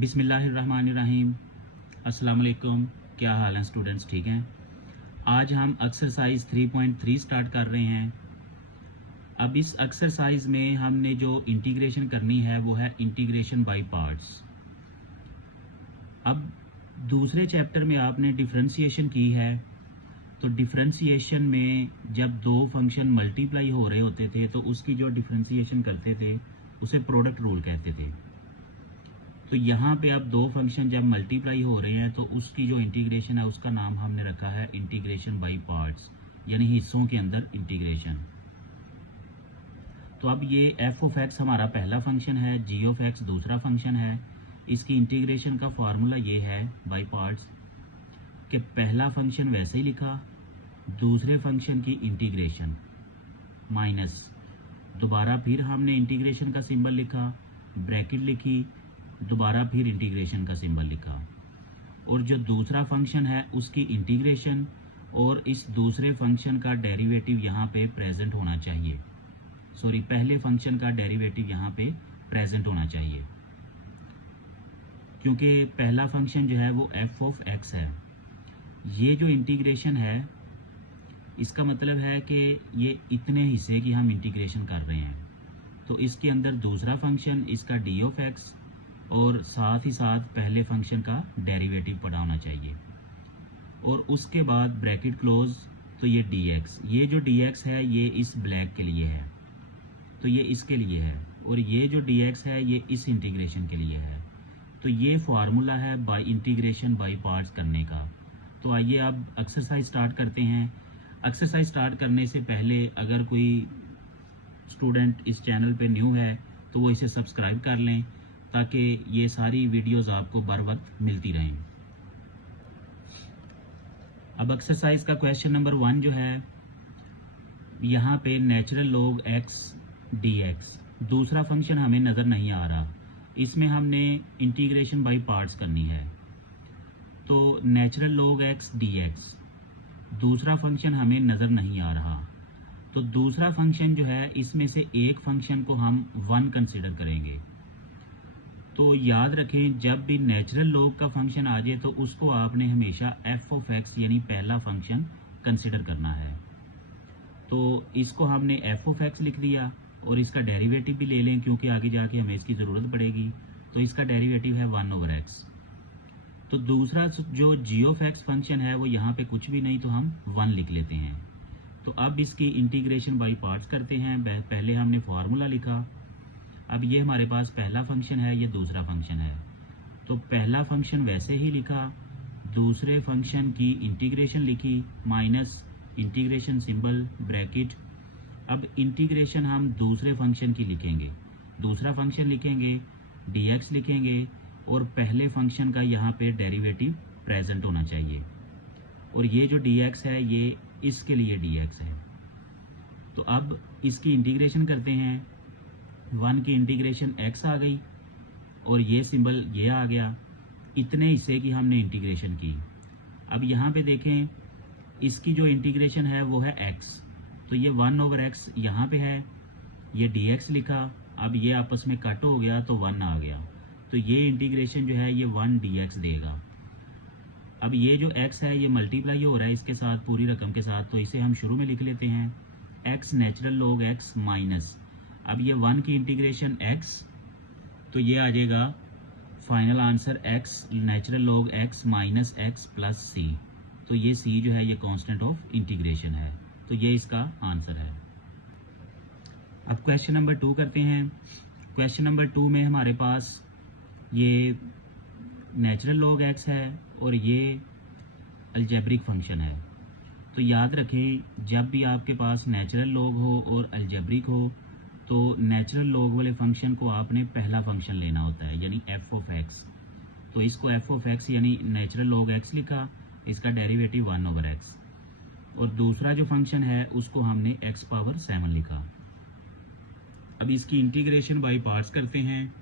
बिस्मिल्लाहिर्रहमानिर्रहीम। अस्सलाम वालेकुम। क्या हाल है स्टूडेंट्स, ठीक हैं? आज हम एक्सरसाइज 3.3 स्टार्ट कर रहे हैं। अब इस एक्सरसाइज में हमने जो इंटीग्रेशन करनी है वो है इंटीग्रेशन बाय पार्ट्स। अब दूसरे चैप्टर में आपने डिफरेंशिएशन की है, तो डिफरेंशिएशन में जब दो फंक्शन मल्टीप्लाई हो रहे होते थे तो उसकी जो डिफरेंशिएशन करते थे उसे प्रोडक्ट रूल कहते थे। तो यहाँ पे अब दो फंक्शन जब मल्टीप्लाई हो रहे हैं तो उसकी जो इंटीग्रेशन है उसका नाम हमने रखा है इंटीग्रेशन बाय पार्ट्स, यानी हिस्सों के अंदर इंटीग्रेशन। तो अब ये एफ ऑफ एक्स हमारा पहला फंक्शन है, जी ऑफ एक्स दूसरा फंक्शन है। इसकी इंटीग्रेशन का फार्मूला ये है बाय पार्ट्स कि पहला फंक्शन वैसे ही लिखा, दूसरे फंक्शन की इंटीग्रेशन माइनस, दोबारा फिर हमने इंटीग्रेशन का सिंबल लिखा, ब्रैकेट लिखी, दोबारा फिर इंटीग्रेशन का सिंबल लिखा, और जो दूसरा फंक्शन है उसकी इंटीग्रेशन और इस दूसरे फंक्शन का डेरिवेटिव यहाँ पे प्रेजेंट होना चाहिए। सॉरी, पहले फंक्शन का डेरिवेटिव यहाँ पे प्रेजेंट होना चाहिए, क्योंकि पहला फंक्शन जो है वो एफ ऑफ एक्स है। ये जो इंटीग्रेशन है इसका मतलब है कि ये इतने हिस्से की हम इंटीग्रेशन कर रहे हैं, तो इसके अंदर दूसरा फंक्शन इसका डी ऑफ एक्स और साथ ही साथ पहले फंक्शन का डेरिवेटिव पड़ा होना चाहिए, और उसके बाद ब्रैकेट क्लोज। तो ये dx, ये जो dx है ये इस ब्लैक के लिए है, तो ये इसके लिए है, और ये जो dx है ये इस इंटीग्रेशन के लिए है। तो ये फार्मूला है बाय इंटीग्रेशन बाय पार्ट्स करने का। तो आइए अब एक्सरसाइज स्टार्ट करते हैं। एक्सरसाइज स्टार्ट करने से पहले अगर कोई स्टूडेंट इस चैनल पे न्यू है तो वो इसे सब्सक्राइब कर लें ताकि ये सारी वीडियोस आपको बर वक्त मिलती रहें। अब एक्सरसाइज का क्वेश्चन नंबर 1 जो है, यहाँ पे natural log x d x, दूसरा फंक्शन हमें नज़र नहीं आ रहा, इसमें हमने इंटीग्रेशन बाय पार्ट्स करनी है। तो natural log x d x, दूसरा फंक्शन हमें नज़र नहीं आ रहा, तो दूसरा फंक्शन जो है इसमें से एक फंक्शन को हम 1 कंसिडर करेंगे। तो याद रखें, जब भी नेचुरल लॉग का फंक्शन आ जाए तो उसको आपने हमेशा एफ ऑफ एक्स यानी पहला फंक्शन कंसिडर करना है। तो इसको हमने एफ ऑफ एक्स लिख दिया, और इसका डेरिवेटिव भी ले लें क्योंकि आगे जाके हमें इसकी ज़रूरत पड़ेगी। तो इसका डेरिवेटिव है 1/x। तो दूसरा जो जी ऑफ एक्स फंक्शन है वो यहाँ पे कुछ भी नहीं, तो हम 1 लिख लेते हैं। तो अब इसकी इंटीग्रेशन बाय पार्ट्स करते हैं। पहले हमने फार्मूला लिखा, अब ये हमारे पास पहला फंक्शन है, ये दूसरा फंक्शन है, तो पहला फंक्शन वैसे ही लिखा, दूसरे फंक्शन की इंटीग्रेशन लिखी, माइनस इंटीग्रेशन सिंबल ब्रैकेट। अब इंटीग्रेशन हम दूसरे फंक्शन की लिखेंगे, दूसरा फंक्शन लिखेंगे, dx लिखेंगे, और पहले फंक्शन का यहाँ पे डेरिवेटिव प्रेजेंट होना चाहिए, और ये जो dx है ये इसके लिए dx है। तो अब इसकी इंटीग्रेशन करते हैं। 1 की इंटीग्रेशन x आ गई और ये सिंबल ये आ गया, इतने हिस्से की हमने इंटीग्रेशन की। अब यहाँ पे देखें, इसकी जो इंटीग्रेशन है वो है x, तो ये 1/x यहाँ पे है, ये dx लिखा, अब ये आपस में कट हो गया तो 1 आ गया, तो ये इंटीग्रेशन जो है ये 1 dx देगा। अब ये जो x है ये मल्टीप्लाई हो रहा है इसके साथ, पूरी रकम के साथ, तो इसे हम शुरू में लिख लेते हैं x natural log x minus, अब ये 1 की इंटीग्रेशन x, तो ये आ जाएगा final answer x natural log x minus x plus c। तो ये c जो है ये कांस्टेंट ऑफ इंटीग्रेशन है, तो ये इसका आंसर है। अब क्वेश्चन नंबर 2 करते हैं। क्वेश्चन नंबर 2 में हमारे पास ये नेचुरल लॉग x है और ये अलजेब्रिक फंक्शन है। तो याद रखें, जब भी आपके पास नेचुरल लॉग हो और अलजेब्रिक हो तो नेचुरल लॉग वाले फंक्शन को आपने पहला फंक्शन लेना होता है, यानी एफ ऑफ एक्स। तो इसको एफ ऑफ एक्स यानी नेचुरल लॉग एक्स लिखा, इसका डेरिवेटिव 1/x, और दूसरा जो फंक्शन है उसको हमने x⁻7 लिखा। अब इसकी इंटीग्रेशन बाय पार्ट्स करते हैं।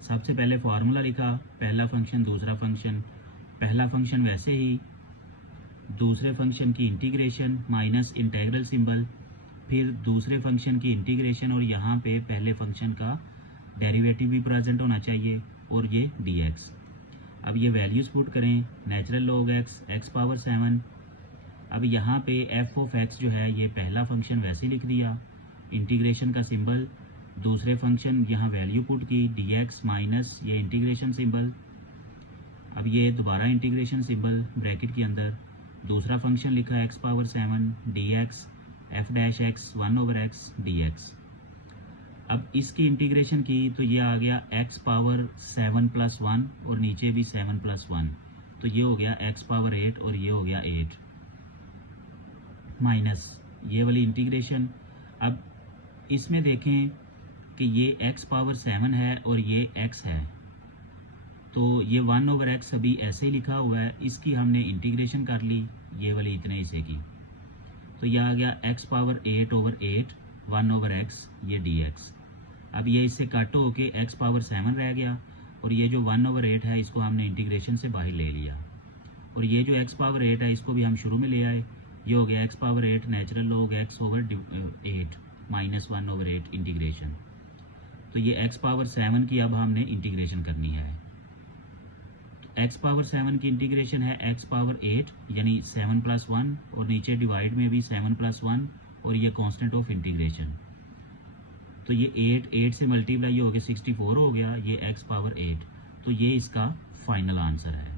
सबसे पहले फार्मूला लिखा, पहला फंक्शन दूसरा फंक्शन, पहला फंक्शन वैसे ही, दूसरे फंक्शन की इंटीग्रेशन माइनस इंटीग्रल सिंबल, फिर दूसरे फंक्शन की इंटीग्रेशन, और यहाँ पे पहले फंक्शन का डेरिवेटिव भी प्रेजेंट होना चाहिए, और ये dx। अब ये वैल्यूज़ पुट करें, natural log x x power 7। अब यहाँ पे f ऑफ x जो है ये पहला फंक्शन वैसे ही लिख दिया, इंटीग्रेशन का सिंबल, दूसरे फंक्शन यहाँ वैल्यू पुट की dx माइनस ये इंटीग्रेशन सिंबल, अब ये दोबारा इंटीग्रेशन सिंबल ब्रैकेट के अंदर, दूसरा फंक्शन लिखा x power 7 dx f dash x 1/x dx। अब इसकी इंटीग्रेशन की तो ये आ गया x पावर 7 + 1 और नीचे भी 7 + 1, तो ये हो गया x पावर 8 और ये हो गया 8 माइनस ये वाली इंटीग्रेशन। अब इसमें देखें कि ये x पावर 7 है और ये x है, तो ये 1/x अभी ऐसे ही लिखा हुआ है, इसकी हमने इंटीग्रेशन कर ली ये वाली इतने हिस्से की, तो ये आ गया x पावर 8/8 1/x ये dx। अब ये इससे कट होके x पावर 7 रह गया और ये जो 1/8 है इसको हमने इंटीग्रेशन से बाहर ले लिया, और ये जो x पावर 8 है इसको भी हम शुरू में ले आए, ये हो गया x power 8 natural log x/8 minus 1/8 integration. तो ये x पावर 7 की अब हमने इंटीग्रेशन करनी है, तो x पावर 7 की इंटीग्रेशन है x पावर 8 यानी 7 + 1 और नीचे डिवाइड में भी 7 + 1 और ये कांस्टेंट ऑफ इंटीग्रेशन, तो ये 8 से मल्टीप्लाई हो गया 64 हो गया, ये x पावर 8, तो ये इसका फाइनल आंसर है।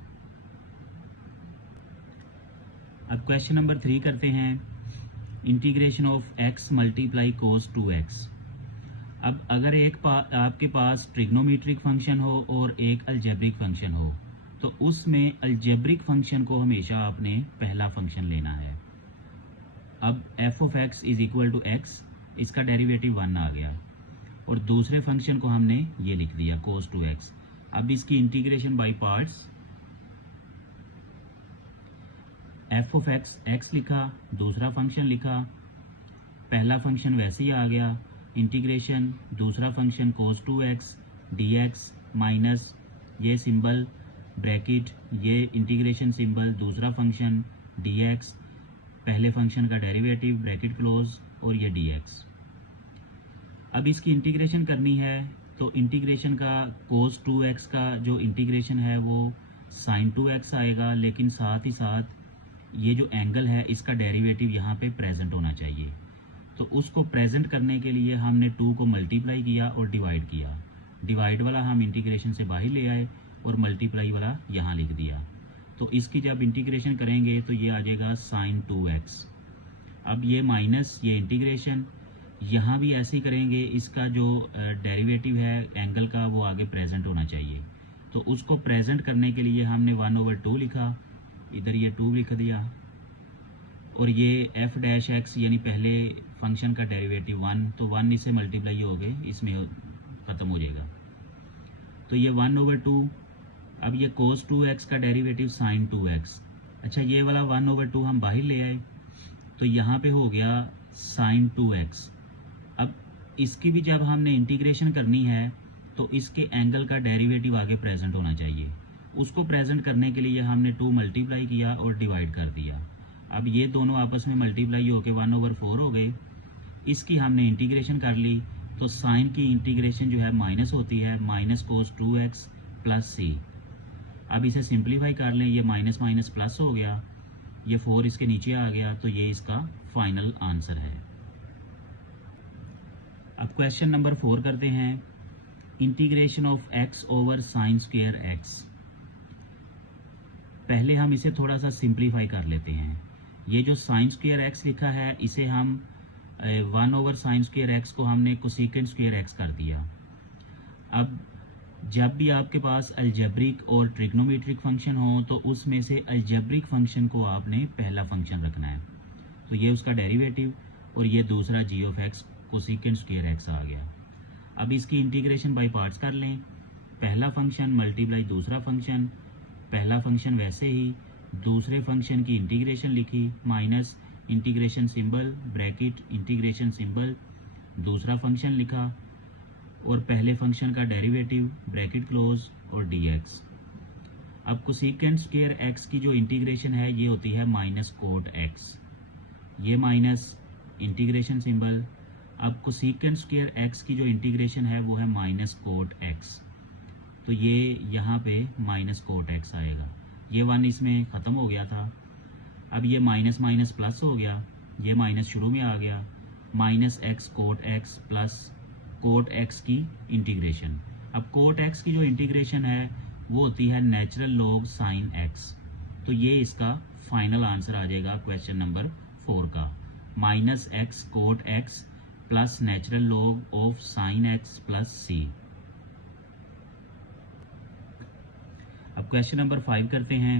अब क्वेश्चन नंबर 3 करते हैं, integration of x multiply cos 2x। अब अगर आपके पास ट्रिग्नोमेट्रिक फंक्शन हो और एक अलजेब्रिक फंक्शन हो, तो उसमें अलजेब्रिक फंक्शन को हमेशा आपने पहला फंक्शन लेना है। अब f of x is equal to x, इसका डेरिवेटिव 1 आ गया और दूसरे फंक्शन को हमने ये लिख दिया cos 2x। अब इसकी integration by parts, f of x x लिखा, दूसरा फंक्शन लिखा, पहला फंक्शन वैसे ही आ गया, इंटीग्रेशन, दूसरा function cos 2x dx minus ये सिंबल ब्रैकेट, ये इंटीग्रेशन सिंबल, दूसरा फंक्शन dx, पहले फंक्शन का डेरिवेटिव ब्रैकेट क्लोज और ये dx। अब इसकी इंटीग्रेशन करनी है, तो इंटीग्रेशन का cos 2x का जो इंटीग्रेशन है वो sin 2x आएगा, लेकिन साथ ही साथ ये जो एंगल है इसका डेरिवेटिव यहाँ पे प्रेजेंट होना चाहिए, तो उसको प्रेजेंट करने के लिए हमने 2 को मल्टीप्लाई किया और डिवाइड किया, डिवाइड वाला हम इंटीग्रेशन से बाहर ले आए और मल्टीप्लाई वाला यहाँ लिख दिया, तो इसकी जब इंटीग्रेशन करेंगे तो ये आ जाएगा sin 2x। अब ये माइनस ये इंटीग्रेशन, यहाँ भी ऐसे ही करेंगे, इसका जो डेरिवेटिव है एंगल का वो आगे प्रेजेंट होना चाहिए, तो उसको प्रेजेंट करने के लिए हमने 1/2 लिखा, इधर ये 2 लिख दिया, और ये f डैश x यानी पहले फंक्शन का डेरिवेटिव 1, तो 1 इससे मल्टीप्लाई हो गए, इसमें ख़त्म हो जाएगा, तो ये 1/2। अब ये cos 2x का डेरिवेटिव sin 2x, अच्छा ये वाला 1/2 हम बाहर ले आए, तो यहाँ पे हो गया sin 2x। अब इसकी भी जब हमने इंटीग्रेशन करनी है तो इसके एंगल का डेरिवेटिव आगे प्रेजेंट होना चाहिए, उसको प्रेजेंट करने के लिए हमने 2 मल्टीप्लाई किया और डिवाइड कर दिया। अब ये दोनों आपस में मल्टीप्लाई होकर 1/4 हो गए, इसकी हमने इंटीग्रेशन कर ली, तो साइन की इंटीग्रेशन जो है माइनस होती है, minus cos 2x plus c। अब इसे सिंप्लीफाई कर लें, ये माइनस माइनस प्लस हो गया, ये 4 इसके नीचे आ गया, तो ये इसका फाइनल आंसर है। अब क्वेश्चन नंबर 4 करते हैं, integration of x over sine square x। पहले हम इसे थोड़ा सा सिंप्लीफाई कर लेते हैं। ये जो साइन स्क्वायर x लिखा है इसे हम 1/sin स्क्वायर x को हमने कोसेकेंट स्क्वायर x कर दिया। अब जब भी आपके पास अलजेब्रिक और ट्रिग्नोमेट्रिक फंक्शन हो तो उसमें से अलजेब्रिक फंक्शन को आपने पहला फंक्शन रखना है, तो ये उसका डेरिवेटिव और ये दूसरा g of x cosecant square x आ गया। अब इसकी इंटीग्रेशन बाय पार्ट्स कर लें, पहला फंक्शन मल्टीप्लाई दूसरा फंक्शन, पहला फंक्शन वैसे ही, दूसरे फंक्शन की इंटीग्रेशन लिखी, minus integration symbol bracket integration symbol, दूसरा फंक्शन लिखा और पहले फंक्शन का डेरिवेटिव ब्रैकेट क्लोज और dx। अब कोसेकेंट स्क्वायर x की जो इंटीग्रेशन है ये होती है माइनस कोट x, ये माइनस इंटीग्रेशन सिंबल। अब कोसेकेंट स्क्वायर x की जो इंटीग्रेशन है वो है माइनस कोट x, तो ये यहाँ पे माइनस कोट एक्स आएगा। ये 1 इसमें ख़त्म हो गया था। अब ये माइनस माइनस प्लस हो गया, ये माइनस शुरू में आ गया, minus x cot x plus cot x की इंटीग्रेशन। अब कोट एक्स की जो इंटीग्रेशन है वो होती है नेचुरल लॉग साइन एक्स। तो ये इसका फाइनल आंसर आ जाएगा क्वेश्चन नंबर 4 का, minus x cot x plus natural log of sine x plus सी। अब क्वेश्चन नंबर 5 करते हैं,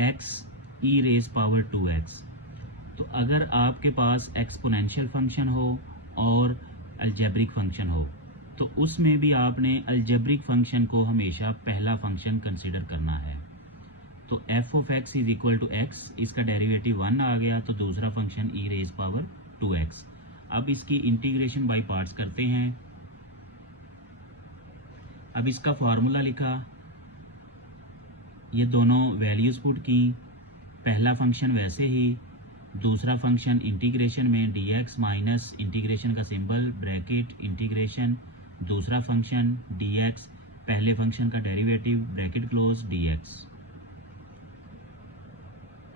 एक्स ई रेज पावर 2x। तो अगर आपके पास एक्सपोनेंशियल फंक्शन हो और अलजेब्रिक फंक्शन हो तो उसमें भी आपने अलजेब्रिक फंक्शन को हमेशा पहला फंक्शन कंसीडर करना है। तो f of x is equal to x, इसका डेरिवेटिव 1 आ गया, तो दूसरा फंक्शन ई रेज पावर 2x। अब इसकी इंटीग्रेशन बाय पार्ट्स करते हैं। अब इसका फॉर्मूला लिखा, ये दोनों वैल्यूज पुट की, पहला फंक्शन वैसे ही, दूसरा फंक्शन इंटीग्रेशन में dx माइनस इंटीग्रेशन का सिंबल ब्रैकेट इंटीग्रेशन, दूसरा फंक्शन dx, पहले फंक्शन का डेरिवेटिव ब्रैकेट क्लोज dx।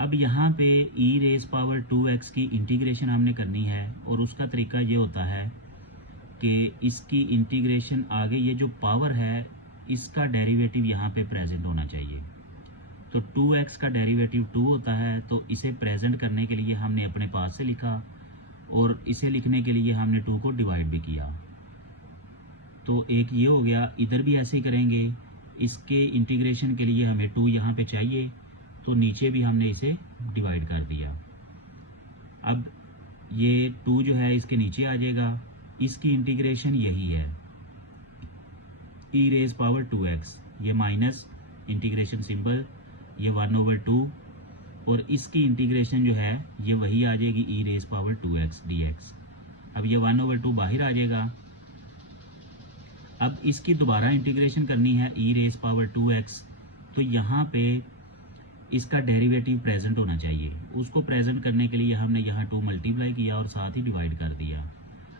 अब यहाँ पे e रेज पावर 2x की इंटीग्रेशन हमने करनी है और उसका तरीका ये होता है कि इसकी इंटीग्रेशन आगे ये जो पावर है इसका डेरिवेटिव यहाँ पे प्रेजेंट होना चाहिए। तो 2x का डेरिवेटिव 2 होता है, तो इसे प्रेजेंट करने के लिए हमने अपने पास से लिखा और इसे लिखने के लिए हमने 2 को डिवाइड भी किया। तो एक ये हो गया, इधर भी ऐसे ही करेंगे। इसके इंटीग्रेशन के लिए हमें 2 यहाँ पे चाहिए, तो नीचे भी हमने इसे डिवाइड कर दिया। अब ये 2 जो है इसके नीचे आ जाएगा, इसकी इंटीग्रेशन यही है e रेज पावर 2x, ये माइनस इंटीग्रेशन सिंबल, ये 1/2 और इसकी इंटीग्रेशन जो है ये वही आ जाएगी e raise power 2x dx। अब ये 1/2 बाहर आ जाएगा। अब इसकी दोबारा इंटीग्रेशन करनी है e रेज पावर 2x, तो यहाँ पे इसका डेरिवेटिव प्रेजेंट होना चाहिए। उसको प्रेजेंट करने के लिए हमने यहाँ 2 मल्टीप्लाई किया और साथ ही डिवाइड कर दिया।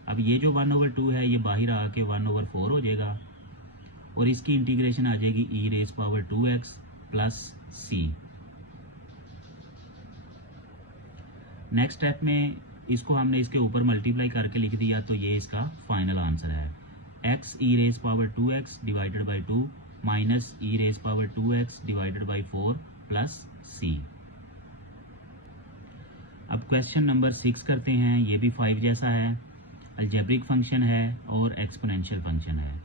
अब ये जो 1/2 है ये बाहर आके 1/4 हो जाएगा और इसकी इंटीग्रेशन आ जाएगी e raise power 2x plus C. Next step में इसको हमने इसके ऊपर मल्टीप्लाई करके लिख दिया, तो ये इसका फाइनल आंसर है, x e raise power 2x divided by 2 minus e raise power 2x divided by 4 plus सी। अब क्वेश्चन नंबर 6 करते हैं, ये भी 5 जैसा है, अलजेब्रिक फंक्शन है और एक्सपोनेंशियल फंक्शन है।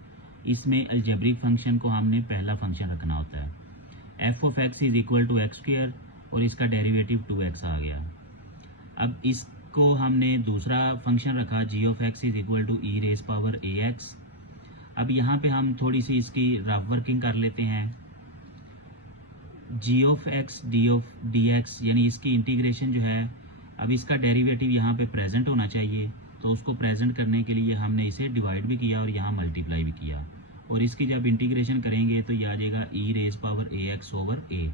इसमें अलजेब्रिक फंक्शन को हमने पहला फंक्शन रखना होता है, f of x is equal to x square और इसका डेरिवेटिव 2x आ गया। अब इसको हमने दूसरा फंक्शन रखा, g of x is equal to e raise power a x. अब यहाँ पे हम थोड़ी सी इसकी रफ वर्किंग कर लेते हैं। जी ऑफ एक्स डी एक्स यानी इसकी इंटीग्रेशन जो है, अब इसका डेरिवेटिव यहाँ पे प्रेजेंट होना चाहिए, तो उसको प्रेजेंट करने के लिए हमने इसे डिवाइड भी किया और यहाँ मल्टीप्लाई भी किया और इसकी जब इंटीग्रेशन करेंगे तो ये आ जाएगा ई raise power a x over ए।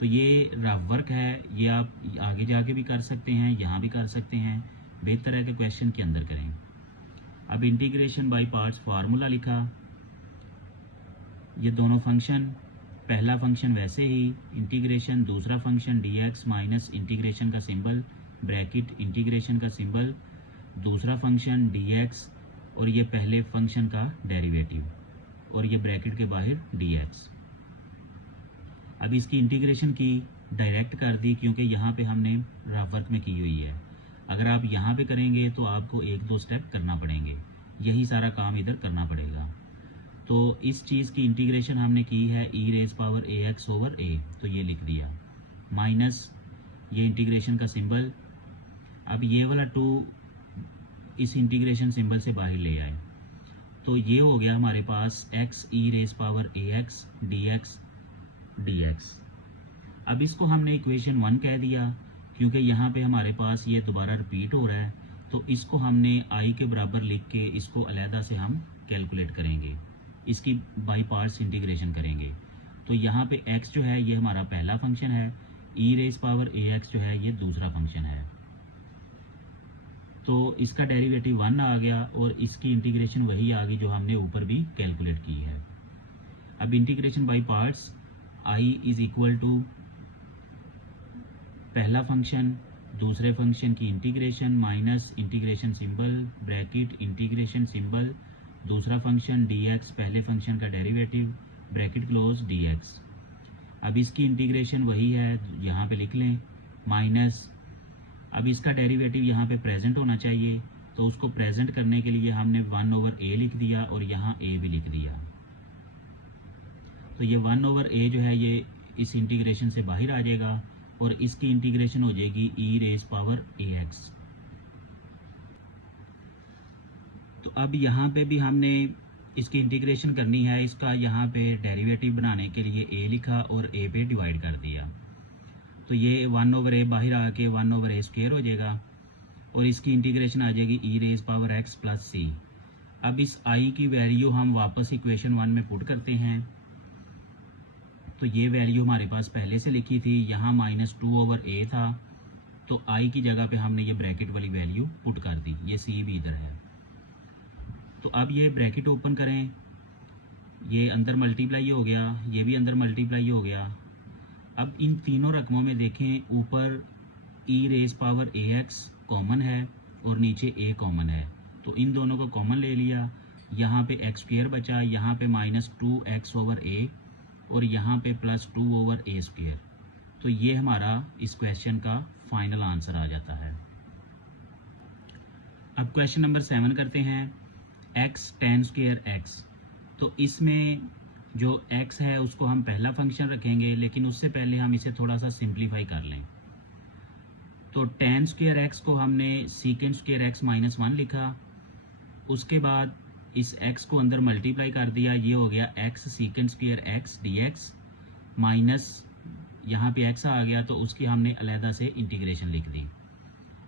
तो ये रफ वर्क है, ये आप आगे जाके भी कर सकते हैं, यहाँ भी कर सकते हैं, बेहतर है कि क्वेश्चन के अंदर करें। अब इंटीग्रेशन बाय पार्ट्स फार्मूला लिखा, ये दोनों फंक्शन, पहला फंक्शन वैसे ही इंटीग्रेशन, दूसरा फंक्शन dx माइनस इंटीग्रेशन का सिंबल ब्रैकेट इंटीग्रेशन का सिंबल, दूसरा फंक्शन dx और ये पहले फंक्शन का डेरिवेटिव और ये ब्रैकेट के बाहर dx। अब इसकी इंटीग्रेशन की डायरेक्ट कर दी क्योंकि यहाँ पे हमने रफ वर्क में की हुई है। अगर आप यहाँ पे करेंगे तो आपको 1-2 स्टेप करना पड़ेंगे, यही सारा काम इधर करना पड़ेगा। तो इस चीज़ की इंटीग्रेशन हमने की है ई raise power a x over ए, तो ये लिख दिया माइनस ये इंटीग्रेशन का सिंबल। अब ये वाला 2 इस इंटीग्रेशन सिंबल से बाहर ले आए, तो ये हो गया हमारे पास x E raise power a x d x. अब इसको हमने इक्वेशन 1 कह दिया क्योंकि यहाँ पे हमारे पास ये दोबारा रिपीट हो रहा है, तो इसको हमने i के बराबर लिख के इसको अलहदा से हम कैलकुलेट करेंगे, इसकी बाई पार्ट्स इंटीग्रेशन करेंगे। तो यहाँ पे x जो है ये हमारा पहला फंक्शन है, ई रेज पावर ए एक्स जो है ये दूसरा फंक्शन है, तो इसका डेरिवेटिव 1 आ गया और इसकी इंटीग्रेशन वही आ गई जो हमने ऊपर भी कैलकुलेट की है। अब integration by parts, I is equal to पहला फंक्शन दूसरे फंक्शन की integration minus integration symbol bracket integration symbol दूसरा फंक्शन dx पहले फंक्शन का डेरिवेटिव ब्रैकेट क्लोज dx। अब इसकी इंटीग्रेशन वही है, यहाँ पे लिख लें माइनस, अब इसका डेरिवेटिव यहाँ पे प्रेजेंट होना चाहिए, तो उसको प्रेजेंट करने के लिए हमने 1/a लिख दिया और यहाँ a भी लिख दिया। तो ये 1/a जो है ये इस इंटीग्रेशन से बाहर आ जाएगा और इसकी इंटीग्रेशन हो जाएगी e⁻ax। तो अब यहाँ पे भी हमने इसकी इंटीग्रेशन करनी है, इसका यहाँ पे डेरिवेटिव बनाने के लिए a लिखा और a पे डिवाइड कर दिया, तो ये 1/a बाहर आके 1/a² हो जाएगा और इसकी इंटीग्रेशन आ जाएगी e⁻x + c। अब इस i की वैल्यू हम वापस इक्वेशन 1 में पुट करते हैं, तो ये वैल्यू हमारे पास पहले से लिखी थी, यहाँ -2/a था, तो i की जगह पे हमने ये ब्रैकेट वाली वैल्यू पुट कर दी, ये c भी इधर है। तो अब ये ब्रैकेट ओपन करें, ये अंदर मल्टीप्लाई हो गया, ये भी अंदर मल्टीप्लाई हो गया। अब इन तीनों रकमों में देखें, ऊपर e⁻ax कॉमन है और नीचे a कॉमन है, तो इन दोनों को कॉमन ले लिया, यहाँ पे x² बचा, यहाँ पे -2x/a और यहाँ पे +2/a²। तो ये हमारा इस क्वेश्चन का फाइनल आंसर आ जाता है। अब क्वेश्चन नंबर 7 करते हैं, x tan² x। तो इसमें जो x है उसको हम पहला फंक्शन रखेंगे, लेकिन उससे पहले हम इसे थोड़ा सा सिंप्लीफाई कर लें। तो tan² x को हमने sec² x - 1 लिखा, उसके बाद इस x को अंदर मल्टीप्लाई कर दिया, ये हो गया x sec² x dx minus यहाँ पे x आ गया, तो उसकी हमने अलहदा से इंटीग्रेशन लिख दी।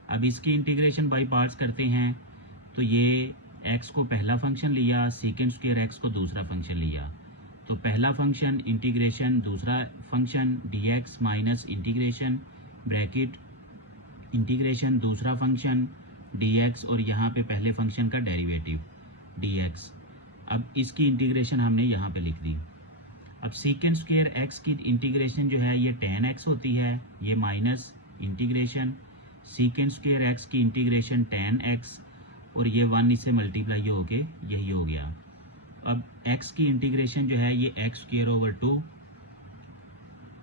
अब इसकी इंटीग्रेशन बाय पार्ट्स करते हैं, तो ये x को पहला फंक्शन लिया, sec² x को दूसरा फंक्शन लिया, तो पहला फंक्शन इंटीग्रेशन दूसरा function dx minus integration bracket integration दूसरा फंक्शन dx और यहाँ पे पहले फंक्शन का डेरिवेटिव dx। अब इसकी इंटीग्रेशन हमने यहाँ पे लिख दी। अब sec² x की इंटीग्रेशन जो है ये tan x होती है, ये माइनस इंटीग्रेशन sec² x की इंटीग्रेशन tan x और ये 1 इससे मल्टीप्लाई होके यही हो गया। अब x की इंटीग्रेशन जो है ये x²/2।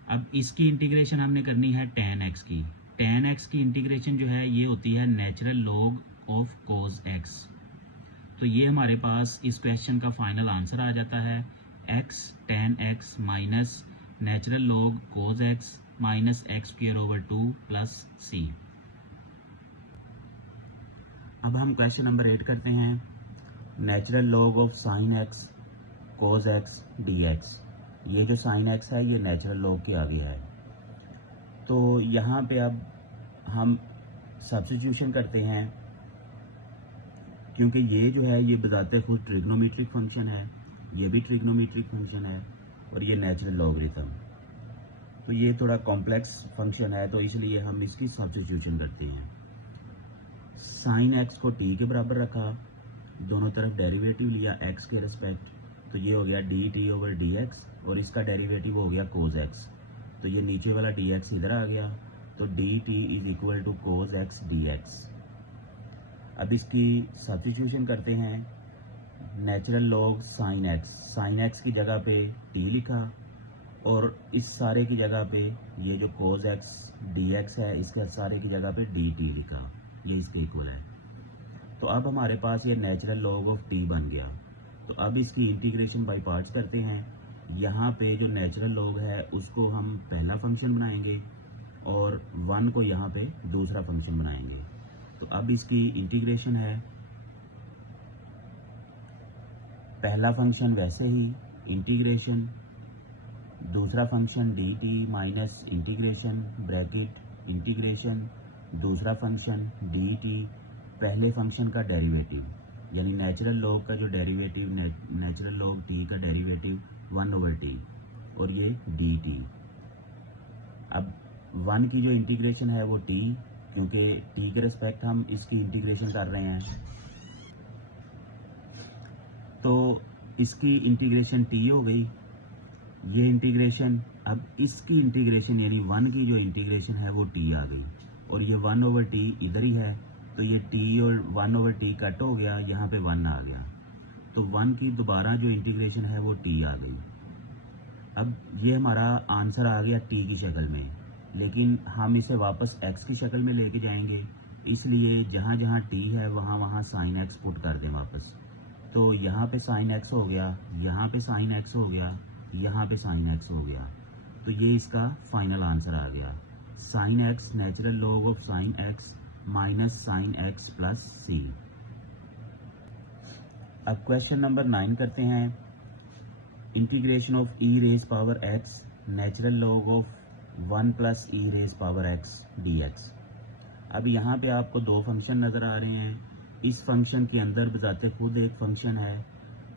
अब इसकी इंटीग्रेशन हमने करनी है tan x की। tan x की इंटीग्रेशन जो है ये होती है natural log of cos x। तो ये हमारे पास इस क्वेश्चन का फाइनल आंसर आ जाता है, x tan x minus natural log cos x minus x² plus c। अब हम क्वेश्चन नंबर 8 करते हैं, natural log of sin x cos x dx। ये जो sin x है ये नेचुरल लॉग के आगे है, तो यहाँ पे अब हम सब्स्टिट्यूशन करते हैं, क्योंकि ये जो है ये बताते खुद ट्रिग्नोमेट्रिक फंक्शन है, ये भी ट्रिग्नोमेट्रिक फंक्शन है और ये नेचुरल लॉगरिथम, तो ये थोड़ा कॉम्प्लेक्स फंक्शन है, तो इसलिए हम इसकी सब्स्टिट्यूशन करते हैं। sin x को t के बराबर रखा, दोनों तरफ डेरिवेटिव लिया x के रिस्पेक्ट, तो ये हो गया dt/dx और इसका डेरिवेटिव हो गया cos x, तो ये नीचे वाला dx इधर आ गया, तो dt = cos x dx। अब इसकी सब्स्टिट्यूशन करते हैं, नेचुरल लॉग sin x की जगह पे t लिखा और इस सारे की जगह पे ये जो cos x dx है इसके सारे की जगह पे dt लिखा, ये इसके इक्वल है। तो अब हमारे पास ये नेचुरल लॉग ऑफ t बन गया। तो अब इसकी इंटीग्रेशन बाय पार्ट्स करते हैं, यहाँ पे जो नेचुरल लॉग है उसको हम पहला फंक्शन बनाएंगे और 1 को यहाँ पे दूसरा फंक्शन बनाएंगे। तो अब इसकी इंटीग्रेशन है, पहला फंक्शन वैसे ही इंटीग्रेशन दूसरा function dt minus integration bracket integration दूसरा फंक्शन dt पहले फंक्शन का डेरिवेटिव, यानी नेचुरल लॉग का जो डेरिवेटिव नेचुरल लॉग t का डेरिवेटिव 1/t और ये dt। अब 1 की जो इंटीग्रेशन है वो t, क्योंकि t के रिस्पेक्ट हम इसकी इंटीग्रेशन कर रहे हैं, तो इसकी इंटीग्रेशन t हो गई ये इंटीग्रेशन, अब इसकी इंटीग्रेशन यानी 1 की जो इंटीग्रेशन है वो t आ गई, और ये 1/t इधर ही है, तो ये t और 1/t कट हो गया, यहाँ पे 1 आ गया, तो 1 की दोबारा जो इंटीग्रेशन है वो t आ गई। अब ये हमारा आंसर आ गया t की शक्ल में, लेकिन हम इसे वापस x की शक्ल में लेके जाएंगे, इसलिए जहाँ जहाँ t है वहाँ वहाँ साइन x पुट कर दें वापस। तो यहाँ पे साइन x हो गया, यहाँ पे साइन x हो गया, यहाँ पे साइन x हो गया, तो ये इसका फाइनल आंसर आ गया, sine x natural log of sine x minus sine x plus c। अब क्वेश्चन नंबर 9 करते हैं। Integration of e raise power x natural log of 1 plus e raise power x dx। अब यहाँ पे आपको दो फंक्शन नज़र आ रहे हैं, इस फंक्शन के अंदर बजाते खुद एक फंक्शन है,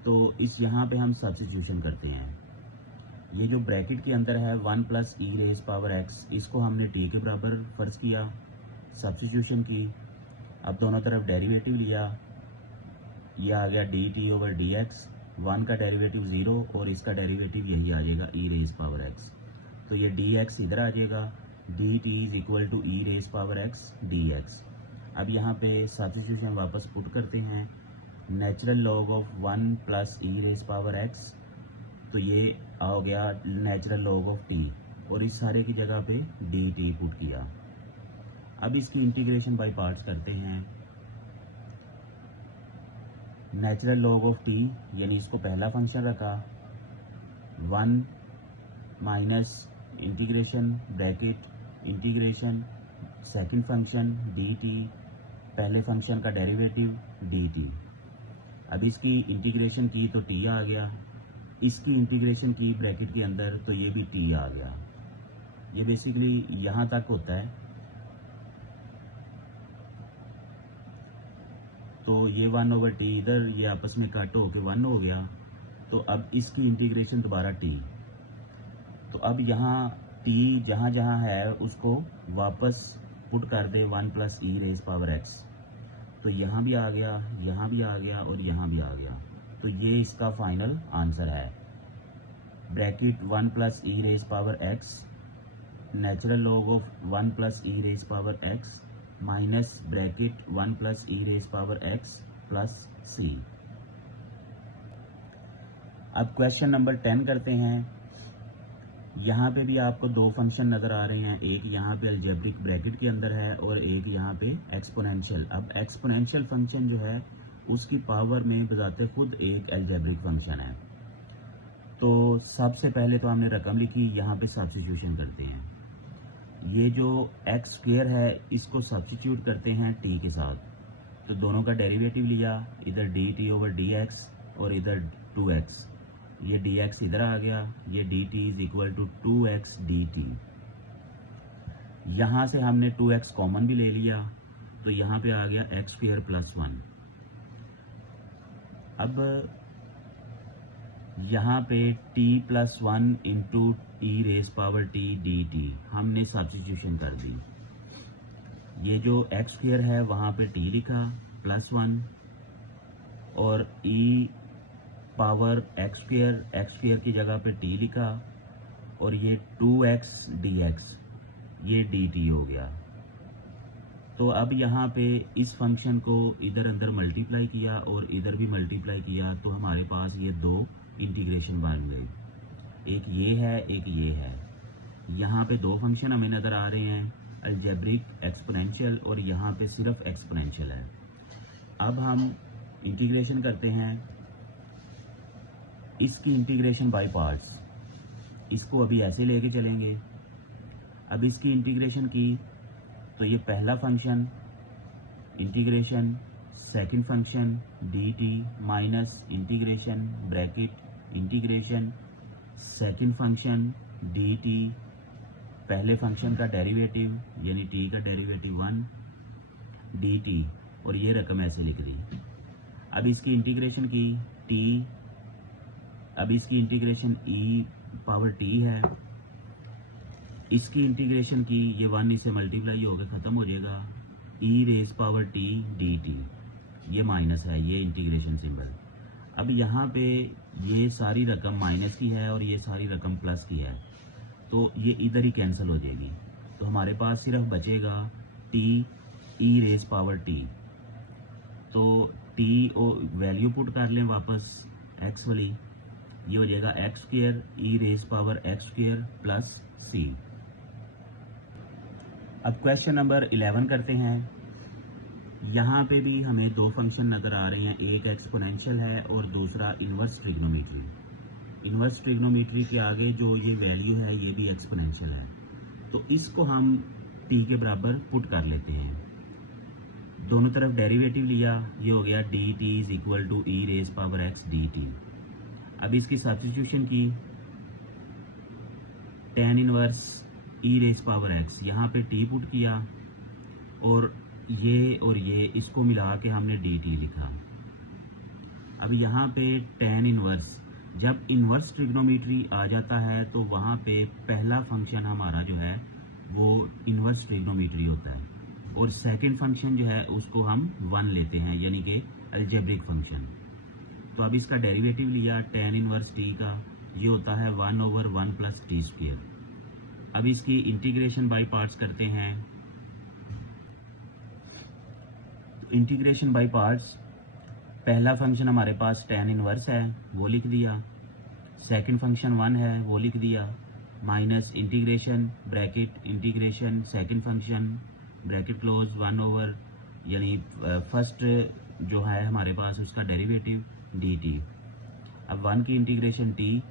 तो इस यहाँ पे हम सब्स्टिट्यूशन करते हैं। ये जो ब्रैकेट के अंदर है 1 plus e raise power x, इसको हमने t के बराबर फ़र्ज़ किया, सब्स्टिट्यूशन की। अब दोनों तरफ डेरिवेटिव लिया, ये आ गया dt ओवर डी एक्स, 1 का डेरिवेटिव 0 और इसका डेरिवेटिव यही आ जाएगा ई रेज पावर एक्स, तो ये dx इधर आ जाएगा, dt is equal to e raise power x dx। अब यहाँ पे सब्स्टिट्यूशन वापस पुट करते हैं, natural log of 1 plus e raise power x, तो ये आ गया नेचुरल लॉग ऑफ t, और इस सारे की जगह पे dt पुट किया। अब इसकी इंटीग्रेशन बाय पार्ट्स करते हैं। नेचुरल लॉग ऑफ t यानी इसको पहला फंक्शन रखा, 1 minus integration bracket integration second function dt, पहले फंक्शन का डेरिवेटिव dt। अब इसकी इंटीग्रेशन की तो t आ गया, इसकी इंटीग्रेशन की ब्रैकेट के अंदर तो ये भी t आ गया। ये बेसिकली यहाँ तक होता है, तो ये 1/t इधर ये आपस में कट होके 1 हो गया, तो अब इसकी इंटीग्रेशन दोबारा t, तो अब यहाँ t जहाँ जहाँ है उसको वापस पुट कर दे 1 plus e raise power x, तो यहाँ भी आ गया, यहाँ भी आ गया और यहाँ भी आ गया, तो ये इसका फाइनल आंसर है। Bracket 1 plus e raise power x natural log of 1 plus e raise power x minus bracket 1 plus e raise power x plus सी। अब क्वेश्चन नंबर 10 करते हैं। यहाँ पे भी आपको दो फंक्शन नज़र आ रहे हैं, एक यहाँ पे अलजेब्रिक ब्रैकेट के अंदर है और एक यहाँ पे एक्सपोनेंशियल। अब एक्सपोनेंशियल फंक्शन जो है उसकी पावर में बजाते खुद एक अलजेब्रिक फंक्शन है, तो सबसे पहले तो हमने रकम लिखी, यहाँ पे सब्स्टिट्यूशन करते हैं। ये जो एक्स स्क्वेयर है इसको सब्स्टिट्यूट करते हैं t के साथ, तो दोनों का डेरिवेटिव लिया, इधर dt ओवर dx और इधर 2x, ये dx इधर आ गया, ये dt is equal to 2x dt। यहाँ से हमने 2x कॉमन भी ले लिया, तो यहाँ पे आ गया एक्स स्क्वेयर प्लस 1। अब यहाँ पे t प्लस 1 इंटू ई रेज पावर t dt हमने सब्स्टिट्यूशन कर दी। ये जो एक्स स्क्वेयर है वहाँ पे t लिखा प्लस 1 और e पावर एक्स स्क्वेयर की जगह पे t लिखा और ये 2x dx ये dt हो गया। तो अब यहाँ पे इस फंक्शन को इधर अंदर मल्टीप्लाई किया और इधर भी मल्टीप्लाई किया, तो हमारे पास ये दो इंटीग्रेशन बन गई, एक ये है एक ये है। यहाँ पे दो फंक्शन हमें नज़र आ रहे हैं, अलजेब्रिक एक्सपोनेंशियल और यहाँ पे सिर्फ एक्सपोनेंशियल है। अब हम इंटीग्रेशन करते हैं, इसकी इंटीग्रेशन बाय पार्ट्स, इसको अभी ऐसे लेके चलेंगे। अब इसकी इंटीग्रेशन की तो ये पहला function integration second function dt minus integration bracket integration second function dt, पहले फंक्शन का डेरिवेटिव यानी t का डेरिवेटिव 1 dt, और ये रकम ऐसे लिख दी। अब इसकी इंटीग्रेशन की t, अब इसकी इंटीग्रेशन e पावर t है, इसकी इंटीग्रेशन की ये 1 इसे मल्टीप्लाई होकर ख़त्म हो जाएगा, e raise power t dt, ये माइनस है, ये इंटीग्रेशन सिंबल। अब यहाँ पे ये सारी रकम माइनस की है और ये सारी रकम प्लस की है, तो ये इधर ही कैंसिल हो जाएगी। तो हमारे पास सिर्फ बचेगा t e raise power t. तो टी और वैल्यू पुट कर लें वापस एक्स वाली, ये हो जाएगा x square e raise power x square plus सी। अब क्वेश्चन नंबर 11 करते हैं। यहाँ पे भी हमें दो फंक्शन नज़र आ रहे हैं, एक एक्सपोनेंशियल है और दूसरा इन्वर्स ट्रिग्नोमेट्री। इन्वर्स ट्रिग्नोमेट्री के आगे जो ये वैल्यू है ये भी एक्सपोनेंशियल है, तो इसको हम t के बराबर पुट कर लेते हैं। दोनों तरफ डेरिवेटिव लिया, ये हो गया d t is equal to e raise power x d t. अब इसकी सब्स्टिट्यूशन की, tan inverse e raise power x, यहाँ पे t पुट किया और ये इसको मिला के हमने डी टी लिखा। अब यहाँ पे टेन इनवर्स, जब इन्वर्स ट्रिग्नोमेट्री आ जाता है तो वहाँ पे पहला फंक्शन हमारा जो है वो इन्वर्स ट्रिग्नोमेट्री होता है और सेकंड फंक्शन जो है उसको हम 1 लेते हैं, यानी कि अलजेब्रिक फंक्शन। तो अब इसका डेरिवेटिव लिया टेन इनवर्स टी का, ये होता है 1/1 प्लस टी स्क्वेयर। अब इसकी इंटीग्रेशन बाय पार्ट्स करते हैं। इंटीग्रेशन बाय पार्ट्स, पहला फंक्शन हमारे पास टेन इनवर्स है वो लिख दिया, सेकंड फंक्शन 1 है वो लिख दिया, minus integration bracket integration second function bracket close 1/, यानी फर्स्ट जो है हमारे पास उसका डेरिवेटिव डी टी। अब 1 की इंटीग्रेशन टी,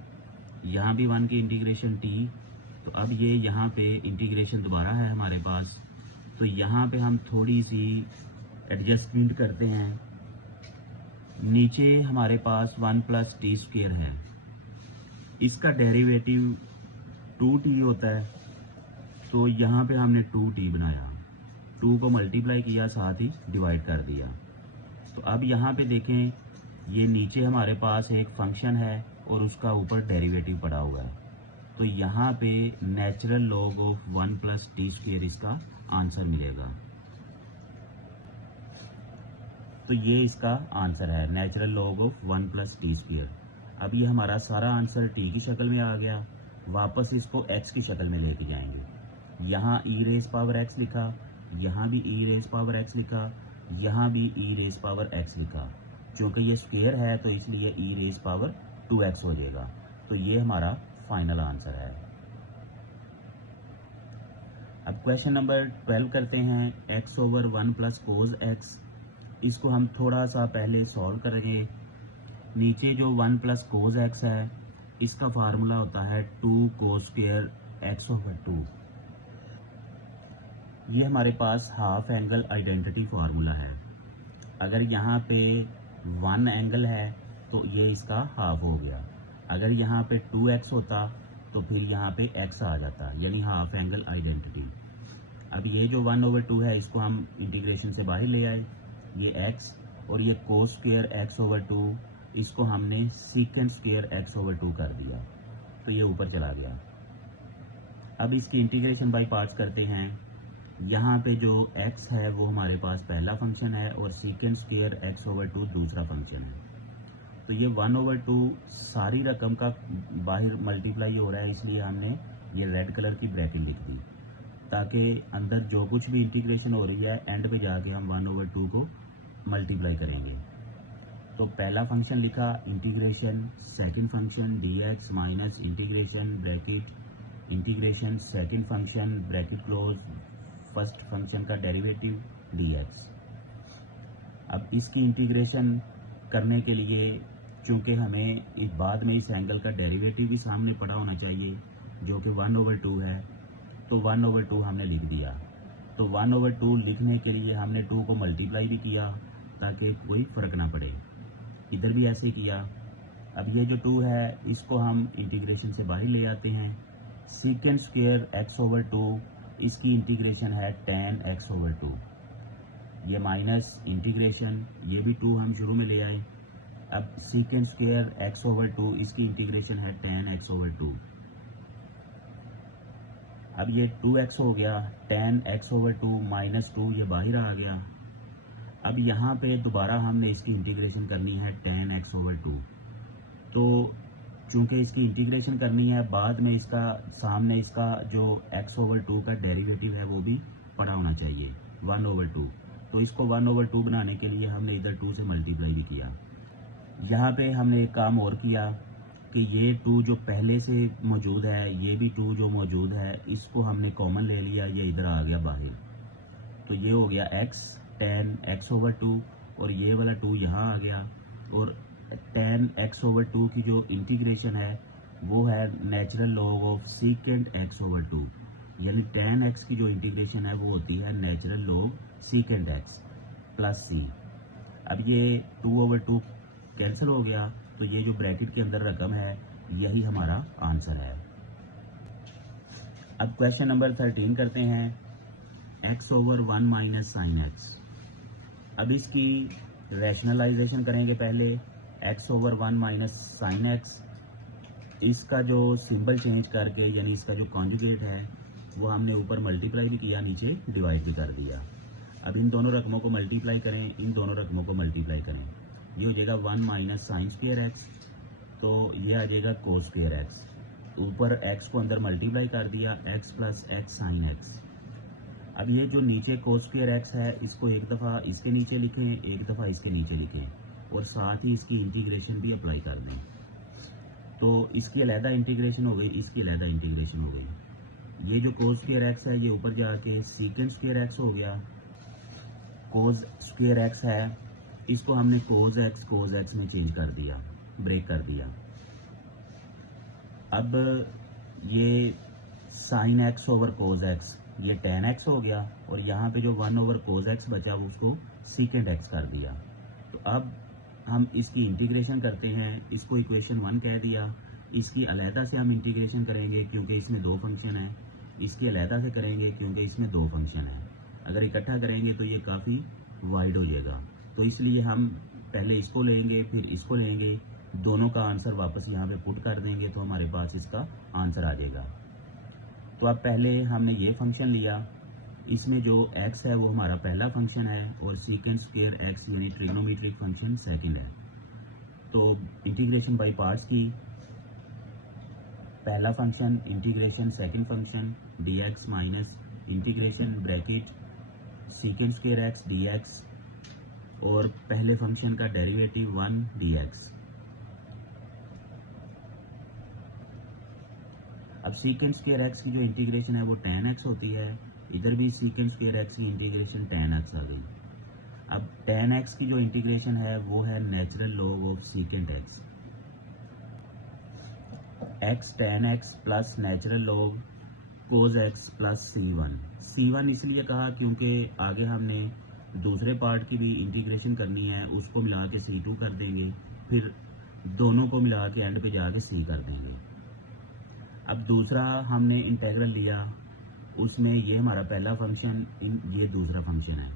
यहाँ भी 1 की इंटीग्रेशन टी। तो अब ये यहाँ पे इंटीग्रेशन दोबारा है हमारे पास, तो यहाँ पे हम थोड़ी सी एडजस्टमेंट करते हैं। नीचे हमारे पास 1 प्लस टी स्क्वेयर है, इसका डेरिवेटिव 2t होता है, तो यहाँ पे हमने 2t बनाया, 2 को मल्टीप्लाई किया साथ ही डिवाइड कर दिया। तो अब यहाँ पे देखें, ये नीचे हमारे पास एक फंक्शन है और उसका ऊपर डेरिवेटिव पड़ा हुआ है, तो यहाँ पे natural log of 1 plus T square इसका आंसर मिलेगा। तो ये इसका आंसर है, natural log of 1 plus T square. अब ये हमारा सारा आंसर टी की शक्ल में आ गया, वापस इसको एक्स की शक्ल में लेके जाएंगे। यहाँ ई रेस पावर एक्स लिखा, यहाँ भी ई रेस पावर एक्स लिखा, यहाँ भी ई रेस पावर एक्स लिखा। चूँकि ये स्क्वेयर है तो इसलिए ई रेस पावर 2x हो जाएगा। तो ये हमारा फाइनल आंसर है। अब क्वेश्चन नंबर 12 करते हैं। x/1 प्लस कोज एक्स, इसको हम थोड़ा सा पहले सॉल्व करेंगे। नीचे जो 1 प्लस कोज एक्स है इसका फार्मूला होता है 2 कोज स्क्वेयर x/2। ये हमारे पास हाफ एंगल आइडेंटिटी फार्मूला है। अगर यहाँ पे 1 एंगल है तो ये इसका हाफ हो गया, अगर यहाँ पे 2x होता तो फिर यहाँ पे x आ जाता, यानी हाफ एंगल आइडेंटिटी। अब ये जो 1/2 है इसको हम इंटीग्रेशन से बाहर ले आए, ये x, और ये कोस स्क्वेयर x/2 इसको हमने सीकेंट स्क्वेयर x/2 कर दिया, तो ये ऊपर चला गया। अब इसकी इंटीग्रेशन बाय पार्ट्स करते हैं। यहाँ पे जो x है वो हमारे पास पहला फंक्शन है और सीकेंट स्क्वेयर x/2 दूसरा फंक्शन है। तो ये 1/2 सारी रकम का बाहर मल्टीप्लाई हो रहा है, इसलिए हमने ये रेड कलर की ब्रैकेट लिख दी, ताकि अंदर जो कुछ भी इंटीग्रेशन हो रही है एंड पे जाके हम 1/2 को मल्टीप्लाई करेंगे। तो पहला फंक्शन लिखा integration second function dx minus integration bracket integration second function bracket close first function का डेरिवेटिव dx। अब इसकी इंटीग्रेशन करने के लिए चूंकि हमें एक बाद में इस एंगल का डेरिवेटिव भी सामने पड़ा होना चाहिए जो कि 1/2 है, तो 1/2 हमने लिख दिया। तो 1/2 लिखने के लिए हमने 2 को मल्टीप्लाई भी किया ताकि कोई फ़र्क ना पड़े, इधर भी ऐसे किया। अब ये जो 2 है इसको हम इंटीग्रेशन से बाहर ले आते हैं। सीकेंट स्क्वेयर x/2 इसकी इंटीग्रेशन है tan x/2, ये माइनस इंटीग्रेशन, ये भी 2 हम शुरू में ले आए। अब सीकेंट स्क्वेयर x/2 इसकी इंटीग्रेशन है tan x/2। अब ये 2x हो गया, tan x/2 माइनस 2 ये बाहर आ गया। अब यहाँ पे दोबारा हमने इसकी इंटीग्रेशन करनी है tan x/2। तो चूंकि इसकी इंटीग्रेशन करनी है, बाद में इसका सामने इसका जो x/2 का डेरिवेटिव है वो भी पड़ा होना चाहिए 1/2। तो इसको 1/2 बनाने के लिए हमने इधर 2 से मल्टीप्लाई भी किया। यहाँ पे हमने एक काम और किया कि ये 2 जो पहले से मौजूद है, ये भी 2 जो मौजूद है, इसको हमने कॉमन ले लिया, ये इधर आ गया बाहर। तो ये हो गया x tan x/2 और ये वाला 2 यहाँ आ गया। और tan x/2 की जो इंटीग्रेशन है वो है natural log of secant x/2, यानी tan x की जो इंटीग्रेशन है वो होती है natural log secant x plus c। अब ये 2/2 कैंसिल हो गया, तो ये जो ब्रैकेट के अंदर रकम है यही हमारा आंसर है। अब क्वेश्चन नंबर 13 करते हैं, x/1 माइनस साइन x। अब इसकी रैशनलाइजेशन करेंगे पहले। x/1 माइनस साइन x, इसका जो सिंबल चेंज करके, यानी इसका जो कॉन्जुगेट है वो हमने ऊपर मल्टीप्लाई भी किया, नीचे डिवाइड भी कर दिया। अब इन दोनों रकमों को मल्टीप्लाई करें, इन दोनों रकमों को मल्टीप्लाई करें, ये हो जाएगा 1 माइनस साइन स्क्वायर एक्स, तो ये आ जाएगा कोस स्क्वायर एक्स। ऊपर x को अंदर मल्टीप्लाई कर दिया, x plus x sine x. अब ये जो नीचे कोस स्क्वायर एक्स है, इसको एक दफ़ा इसके नीचे लिखें, एक दफ़ा इसके नीचे लिखें, और साथ ही इसकी इंटीग्रेशन भी अप्लाई कर दें। तो इसकी अलहदा इंटीग्रेशन हो गई, इसकी अलहदा इंटीग्रेशन हो गई। ये जो कोस स्क्वायर एक्स है ये ऊपर जाके सीकेंट स्क्वायर एक्स हो गया। कोस स्क्वायर एक्स है, इसको हमने कोस एक्स में चेंज कर दिया, ब्रेक कर दिया। अब ये sign x over cos x, ये tan x हो गया, और यहाँ पे जो 1 ओवर कोस एक्स बचा वो उसको सीकेंट x कर दिया। तो अब हम इसकी इंटीग्रेशन करते हैं, इसको इक्वेशन 1 कह दिया। इसकी अलहदा से हम इंटीग्रेशन करेंगे क्योंकि इसमें 2 फंक्शन है, इसकी अलहदा से करेंगे क्योंकि इसमें 2 फंक्शन है। अगर इकट्ठा करेंगे तो ये काफ़ी वाइड हो जाएगा, तो इसलिए हम पहले इसको लेंगे फिर इसको लेंगे, दोनों का आंसर वापस यहाँ पे पुट कर देंगे, तो हमारे पास इसका आंसर आ जाएगा। तो अब पहले हमने ये फंक्शन लिया, इसमें जो x है वो हमारा पहला फंक्शन है और सीकेंट स्क्वायर x यानी ट्रिग्नोमेट्रिक फंक्शन सेकंड है। तो इंटीग्रेशन बाय पार्ट्स की, पहला function integration second function dx minus integration bracket secant square x dx और पहले फंक्शन का डेरिवेटिव 1 dx। अब सीकेंट स्क्वायर एक्स की जो इंटीग्रेशन है वो tan x होती है, इधर भी सीकेंट स्क्वायर एक्स की इंटीग्रेशन tan x आ गई। अब tan x की जो इंटीग्रेशन है वो है natural log of secant x, x tan x plus natural log cos x plus c1 इसलिए कहा क्योंकि आगे हमने दूसरे पार्ट की भी इंटीग्रेशन करनी है, उसको मिला के c2 कर देंगे, फिर दोनों को मिला के एंड पे जाके c कर देंगे। अब दूसरा हमने इंटेग्रल लिया, उसमें ये हमारा पहला फंक्शन, ये दूसरा फंक्शन है।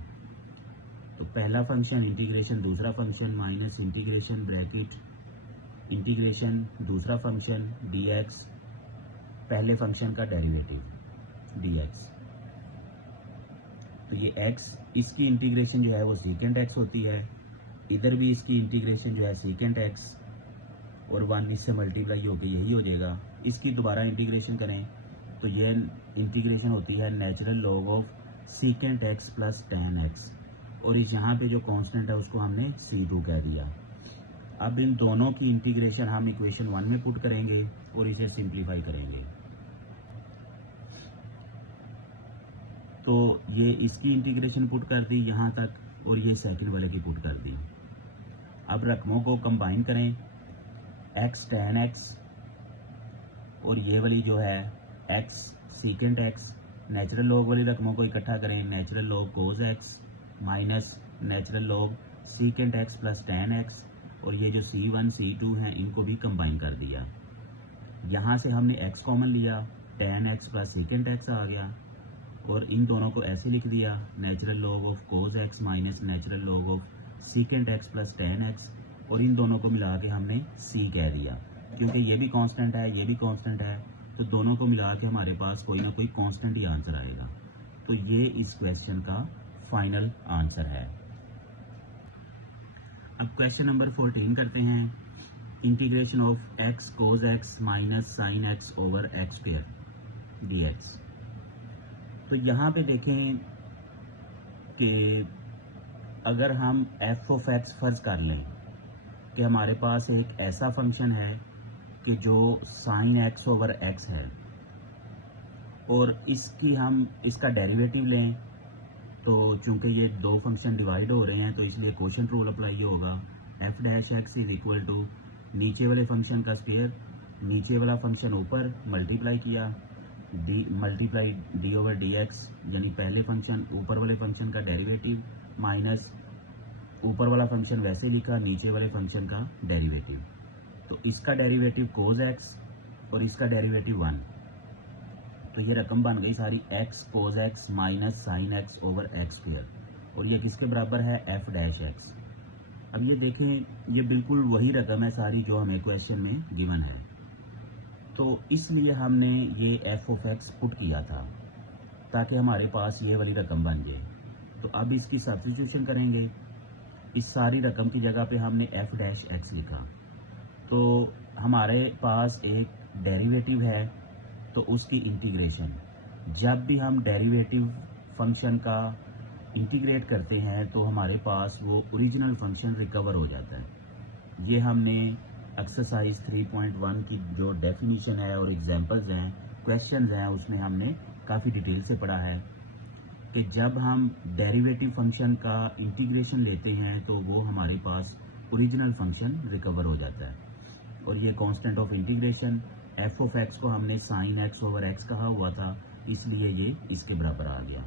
तो पहला फंक्शन इंटीग्रेशन दूसरा function minus integration bracket integration दूसरा फंक्शन dx, पहले फंक्शन का डेरिवेटिव dx। तो ये x, इसकी इंटीग्रेशन जो है वो सीकेंट x होती है, इधर भी इसकी इंटीग्रेशन जो है सीकेंट x, और 1 इससे मल्टीप्लाई होकर यही हो जाएगा। इसकी दोबारा इंटीग्रेशन करें तो ये इंटीग्रेशन होती है natural log of secant x plus tan x, और इस यहाँ पे जो कांस्टेंट है उसको हमने c2 कह दिया। अब इन दोनों की इंटीग्रेशन हम इक्वेशन 1 में पुट करेंगे और इसे सिंप्लीफाई करेंगे। तो ये इसकी इंटीग्रेशन पुट कर दी यहाँ तक, और ये सेकंड वाले की पुट कर दी। अब रकमों को कंबाइन करें, x tan x और ये वाली जो है x secant x, natural log वाली रकमों को इकट्ठा करें, नेचुरल लॉग कोस x minus natural log secant x plus tan x, और ये जो c1 c2 हैं इनको भी कंबाइन कर दिया। यहाँ से हमने x कॉमन लिया, tan x plus secant x आ गया, और इन दोनों को ऐसे लिख दिया, natural log of cos x minus natural log of secant x plus tan x, और इन दोनों को मिला के हमने c कह दिया, क्योंकि ये भी कांस्टेंट है ये भी कांस्टेंट है, तो दोनों को मिला के हमारे पास कोई ना कोई कांस्टेंट ही आंसर आएगा। तो ये इस क्वेश्चन का फाइनल आंसर है। अब क्वेश्चन नंबर 14 करते हैं। Integration of x cos x minus sine x over x square d x. तो यहाँ पे देखें कि अगर हम एफ ऑफ एक्स फर्ज कर लें कि हमारे पास एक ऐसा फंक्शन है कि जो साइन एक्स ओवर एक्स है और इसका डेरिवेटिव लें, तो चूंकि ये दो फंक्शन डिवाइड हो रहे हैं तो इसलिए क्वोशंट रूल अप्लाई होगा। F dash x is equal to नीचे वाले फंक्शन का स्क्वायर, नीचे वाला फंक्शन ऊपर मल्टीप्लाई किया, D multiply D over d x, यानी पहले फंक्शन ऊपर वाले फंक्शन का डेरिवेटिव माइनस ऊपर वाला फंक्शन वैसे लिखा, नीचे वाले फंक्शन का डेरिवेटिव। तो इसका डेरिवेटिव कोज एक्स और इसका डेरिवेटिव 1। तो ये रकम बन गई सारी x cos x minus sine x over x square, और ये किसके बराबर है, एफ डैश एक्स। अब ये देखें, ये बिल्कुल वही रकम है सारी जो हमें क्वेश्चन में गिवन है, तो इसलिए हमने ये एफ ऑफ एक्स पुट किया था ताकि हमारे पास ये वाली रकम बन जाए। तो अब इसकी सब्स्टिट्यूशन करेंगे, इस सारी रकम की जगह पे हमने एफ डैश एक्स लिखा। तो हमारे पास एक डेरिवेटिव है, तो उसकी इंटीग्रेशन, जब भी हम डेरिवेटिव फंक्शन का इंटीग्रेट करते हैं तो हमारे पास वो ओरिजिनल फंक्शन रिकवर हो जाता है। ये हमने एक्सरसाइज 3.1 की जो डेफिनेशन है और एग्जांपल्स हैं, क्वेश्चंस हैं, उसमें हमने काफ़ी डिटेल से पढ़ा है कि जब हम डेरिवेटिव फंक्शन का इंटीग्रेशन लेते हैं तो वो हमारे पास ओरिजिनल फंक्शन रिकवर हो जाता है। और ये constant of integration F of x को हमने साइन एक्स ओवर एक्स कहा हुआ था, इसलिए ये इसके बराबर आ गया।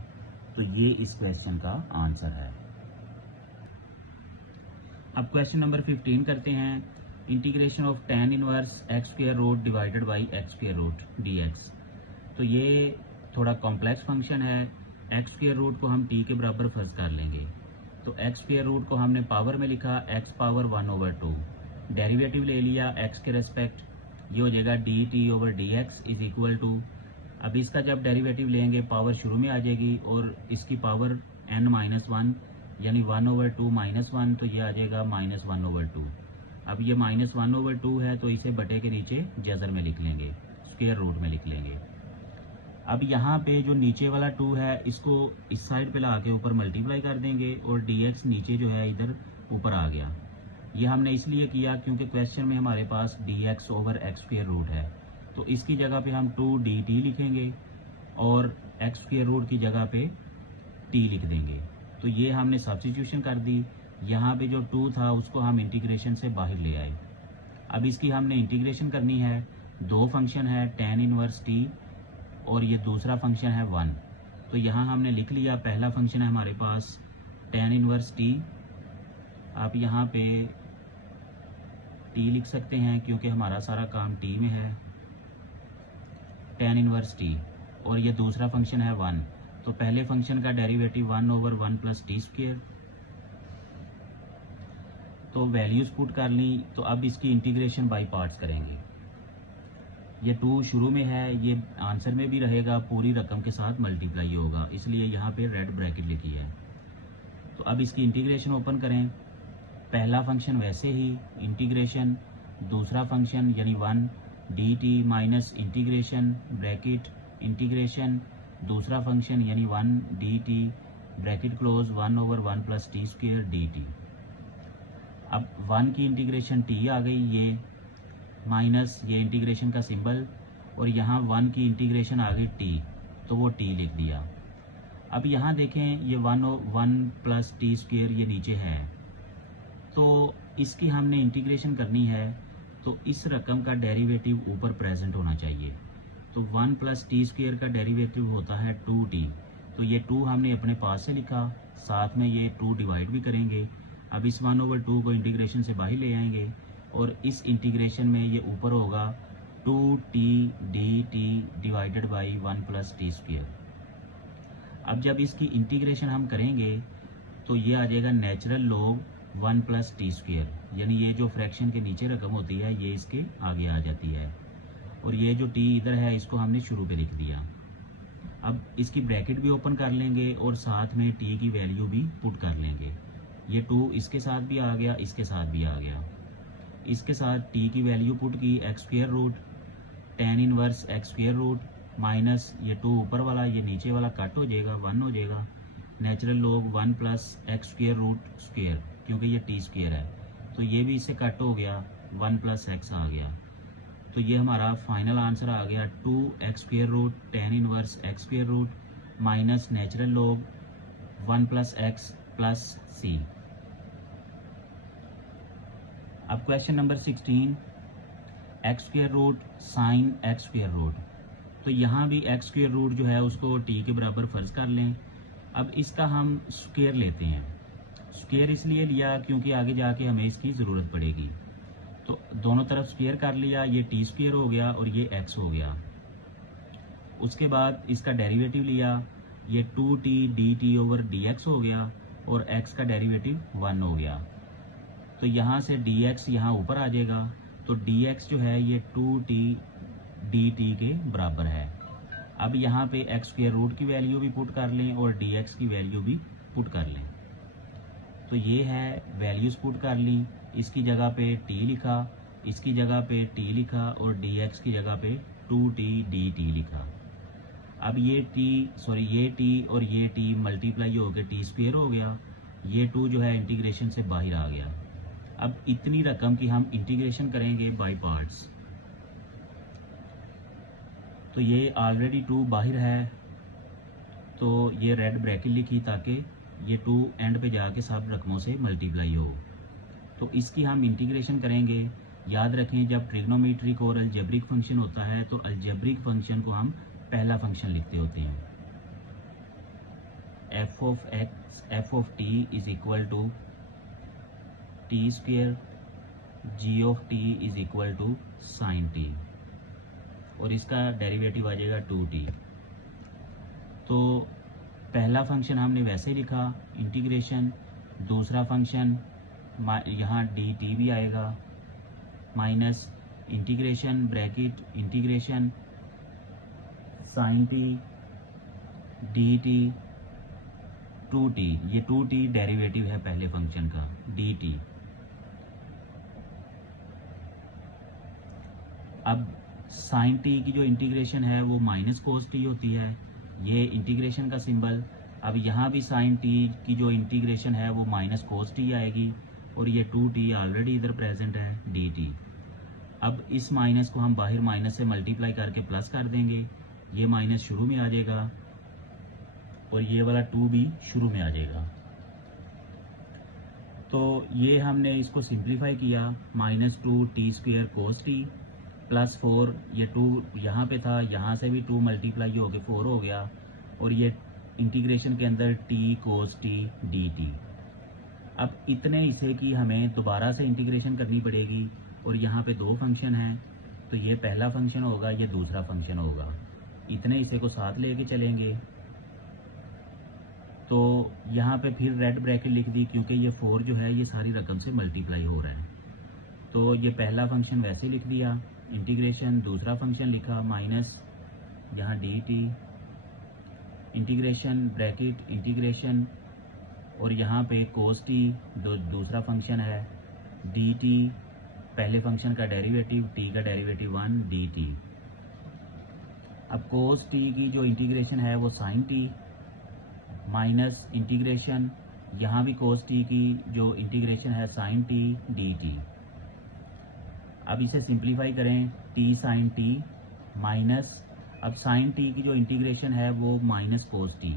तो ये इस क्वेश्चन का आंसर है। अब क्वेश्चन नंबर 15 करते हैं। Integration of tan inverse x square root divided by x square root d x. तो ये थोड़ा कॉम्प्लेक्स फंक्शन है। एक्स स्क्वायर रूट को हम t के बराबर फर्ज कर लेंगे। तो एक्स स्क्वायर रूट को हमने पावर में लिखा x पावर 1/2, डेरिवेटिव ले लिया x के रेस्पेक्ट, ये हो जाएगा d t over d x is equal to, अब इसका जब डेरिवेटिव लेंगे पावर शुरू में आ जाएगी और इसकी पावर n-1 यानी 1/2 -1, तो ये आ जाएगा -1/2। अब ये -1/2 है तो इसे बटे के नीचे जजर में लिख लेंगे, स्क्वायर रूट में लिख लेंगे। अब यहाँ पे जो नीचे वाला 2 है इसको इस साइड पे ला के ऊपर मल्टीप्लाई कर देंगे और dx नीचे जो है इधर ऊपर आ गया। ये हमने इसलिए किया क्योंकि क्वेश्चन में हमारे पास dx over x square root है, तो इसकी जगह पे हम 2dt लिखेंगे और एक्स स्क्वायर रूट की जगह पे t लिख देंगे। तो ये हमने सब्स्टिट्यूशन कर दी। यहाँ पे जो 2 था उसको हम इंटीग्रेशन से बाहर ले आए। अब इसकी हमने इंटीग्रेशन करनी है। दो फंक्शन है tan इनवर्स t और ये दूसरा फंक्शन है 1। तो यहाँ हमने लिख लिया, पहला फंक्शन है हमारे पास tan इनवर्स t, आप यहाँ पे t लिख सकते हैं क्योंकि हमारा सारा काम t में है, tan इनवर्स t, और ये दूसरा फंक्शन है 1। तो पहले फंक्शन का डेरिवेटिव 1/1 प्लस टी स्क्वायर। तो वैल्यूज पुट कर ली। तो अब इसकी इंटीग्रेशन बाय पार्ट्स करेंगे। ये 2 शुरू में है, ये आंसर में भी रहेगा, पूरी रकम के साथ मल्टीप्लाई होगा, इसलिए यहाँ पे रेड ब्रैकेट लिखी है। तो अब इसकी इंटीग्रेशन ओपन करें। पहला फंक्शन वैसे ही इंटीग्रेशन, दूसरा फंक्शन यानी 1 dt minus integration bracket integration, दूसरा फंक्शन यानी 1 dt bracket close 1/1 plus T square dt। अब 1 की इंटीग्रेशन t आ गई, ये माइनस ये इंटीग्रेशन का सिंबल, और यहाँ 1 की इंटीग्रेशन आ गई t, तो वो t लिख दिया। अब यहाँ देखें ये 1 प्लस टी स्क्वायर ये नीचे है, तो इसकी हमने इंटीग्रेशन करनी है, तो इस रकम का डेरिवेटिव ऊपर प्रेजेंट होना चाहिए। तो 1 प्लस टी स्क्वायर का डेरिवेटिव होता है 2t, तो ये 2 हमने अपने पास से लिखा, साथ में ये 2 डिवाइड भी करेंगे। अब इस 1/2 को इंटीग्रेशन से बाहर ले आएंगे और इस इंटीग्रेशन में ये ऊपर होगा 2t dt divided by 1 plus T square. अब जब इसकी इंटीग्रेशन हम करेंगे तो ये आ जाएगा natural log 1 plus T square, यानी ये जो फ्रैक्शन के नीचे रकम होती है ये इसके आगे आ जाती है, और ये जो t इधर है इसको हमने शुरू पे लिख दिया। अब इसकी ब्रैकेट भी ओपन कर लेंगे और साथ में t की वैल्यू भी पुट कर लेंगे। ये 2 इसके साथ भी आ गया, इसके साथ भी आ गया। इसके साथ t की वैल्यू पुट की x square root tan inverse x square root minus ये 2 ऊपर वाला, ये नीचे वाला कट हो जाएगा, 1 हो जाएगा। Natural log 1 plus x square root square, क्योंकि ये t स्क्वेयर है तो ये भी इससे कट हो गया, 1 प्लस एक्स आ गया। तो ये हमारा फाइनल आंसर आ गया 2 x square root tan inverse x square root minus natural log 1 plus x plus सी। अब question number 16, x square root sine x square root. तो यहाँ भी एक्स स्क्वेयर रूट जो है उसको t के बराबर फर्ज कर लें। अब इसका हम स्क्वेयर लेते हैं। स्क्वेयर इसलिए लिया क्योंकि आगे जाके हमें इसकी ज़रूरत पड़ेगी। तो दोनों तरफ स्क्वेयर कर लिया, ये टी स्क्वेयर हो गया और ये एक्स हो गया। उसके बाद इसका डेरिवेटिव लिया, ये 2t dt ओवर dx हो गया और x का डेरिवेटिव 1 हो गया। तो यहाँ से dx यहाँ ऊपर आ जाएगा, तो dx जो है ये 2t dt के बराबर है। अब यहाँ पे एक्स स्क्वेयर रूट की वैल्यू भी पुट कर लें और dx की वैल्यू भी पुट कर लें। तो ये है वैल्यूज़ पुट कर ली, इसकी जगह पे t लिखा, इसकी जगह पे t लिखा और dx की जगह पे 2t dt लिखा। अब ये t और ये t मल्टीप्लाई होकर टी स्क्वेयर हो गया, ये 2 जो है इंटीग्रेशन से बाहर आ गया। अब इतनी रकम की हम इंटीग्रेशन करेंगे बाय पार्ट्स। तो ये ऑलरेडी 2 बाहर है, तो ये रेड ब्रैकेट लिखी ताकि ये 2 एंड पे जाके सब रकमों से मल्टीप्लाई हो। तो इसकी हम इंटीग्रेशन करेंगे। याद रखें जब ट्रिग्नोमेट्रिक और अलजेब्रिक फंक्शन होता है तो अलजेब्रिक फंक्शन को हम पहला फंक्शन लिखते होते हैं। F of t is equal to t square g of t is equal to sine t और इसका डेरिवेटिव आ जाएगा 2t। तो पहला फंक्शन हमने वैसे लिखा इंटीग्रेशन, दूसरा फंक्शन यहाँ dt भी आएगा minus integration bracket integration sine t dt 2t, ये 2t डेरिवेटिव है पहले फंक्शन का dt। अब साइन टी की जो इंटीग्रेशन है वो माइनस कोस टी होती है, ये इंटीग्रेशन का सिंबल। अब यहाँ भी साइन टी की जो इंटीग्रेशन है वो माइनस कोस टी आएगी और ये 2t ऑलरेडी इधर प्रेजेंट है dt। अब इस माइनस को हम बाहर माइनस से मल्टीप्लाई करके प्लस कर देंगे, ये माइनस शुरू में आ जाएगा और ये वाला 2 भी शुरू में आ जाएगा। तो ये हमने इसको सिंप्लीफाई किया, -2t square cos t plus 4, ये 2 यहाँ पे था, यहाँ से भी 2 मल्टीप्लाई हो गया 4 हो गया और ये इंटीग्रेशन के अंदर t कोस टी dt। अब इतने हिस्से की हमें दोबारा से इंटीग्रेशन करनी पड़ेगी और यहाँ पे 2 फंक्शन हैं, तो ये पहला फंक्शन होगा, ये दूसरा फंक्शन होगा। इतने हिस्से को साथ लेके चलेंगे। तो यहाँ पे फिर रेड ब्रैकेट लिख दी क्योंकि ये 4 जो है ये सारी रकम से मल्टीप्लाई हो रहा है। तो ये पहला फंक्शन वैसे लिख दिया इंटीग्रेशन, दूसरा फंक्शन लिखा माइनस यहाँ dt इंटीग्रेशन ब्रैकेट इंटीग्रेशन और यहाँ पे कोस टी दूसरा फंक्शन है dt, पहले फंक्शन का डेरिवेटिव t का डेरिवेटिव 1 dt। अब कोस टी की जो इंटीग्रेशन है वो साइन टी माइनस इंटीग्रेशन, यहाँ भी कोस टी की जो इंटीग्रेशन है साइन टी dt। अब इसे सिंप्लीफाई करें t साइन टी माइनस, अब साइन टी की जो इंटीग्रेशन है वो माइनस कोस टी,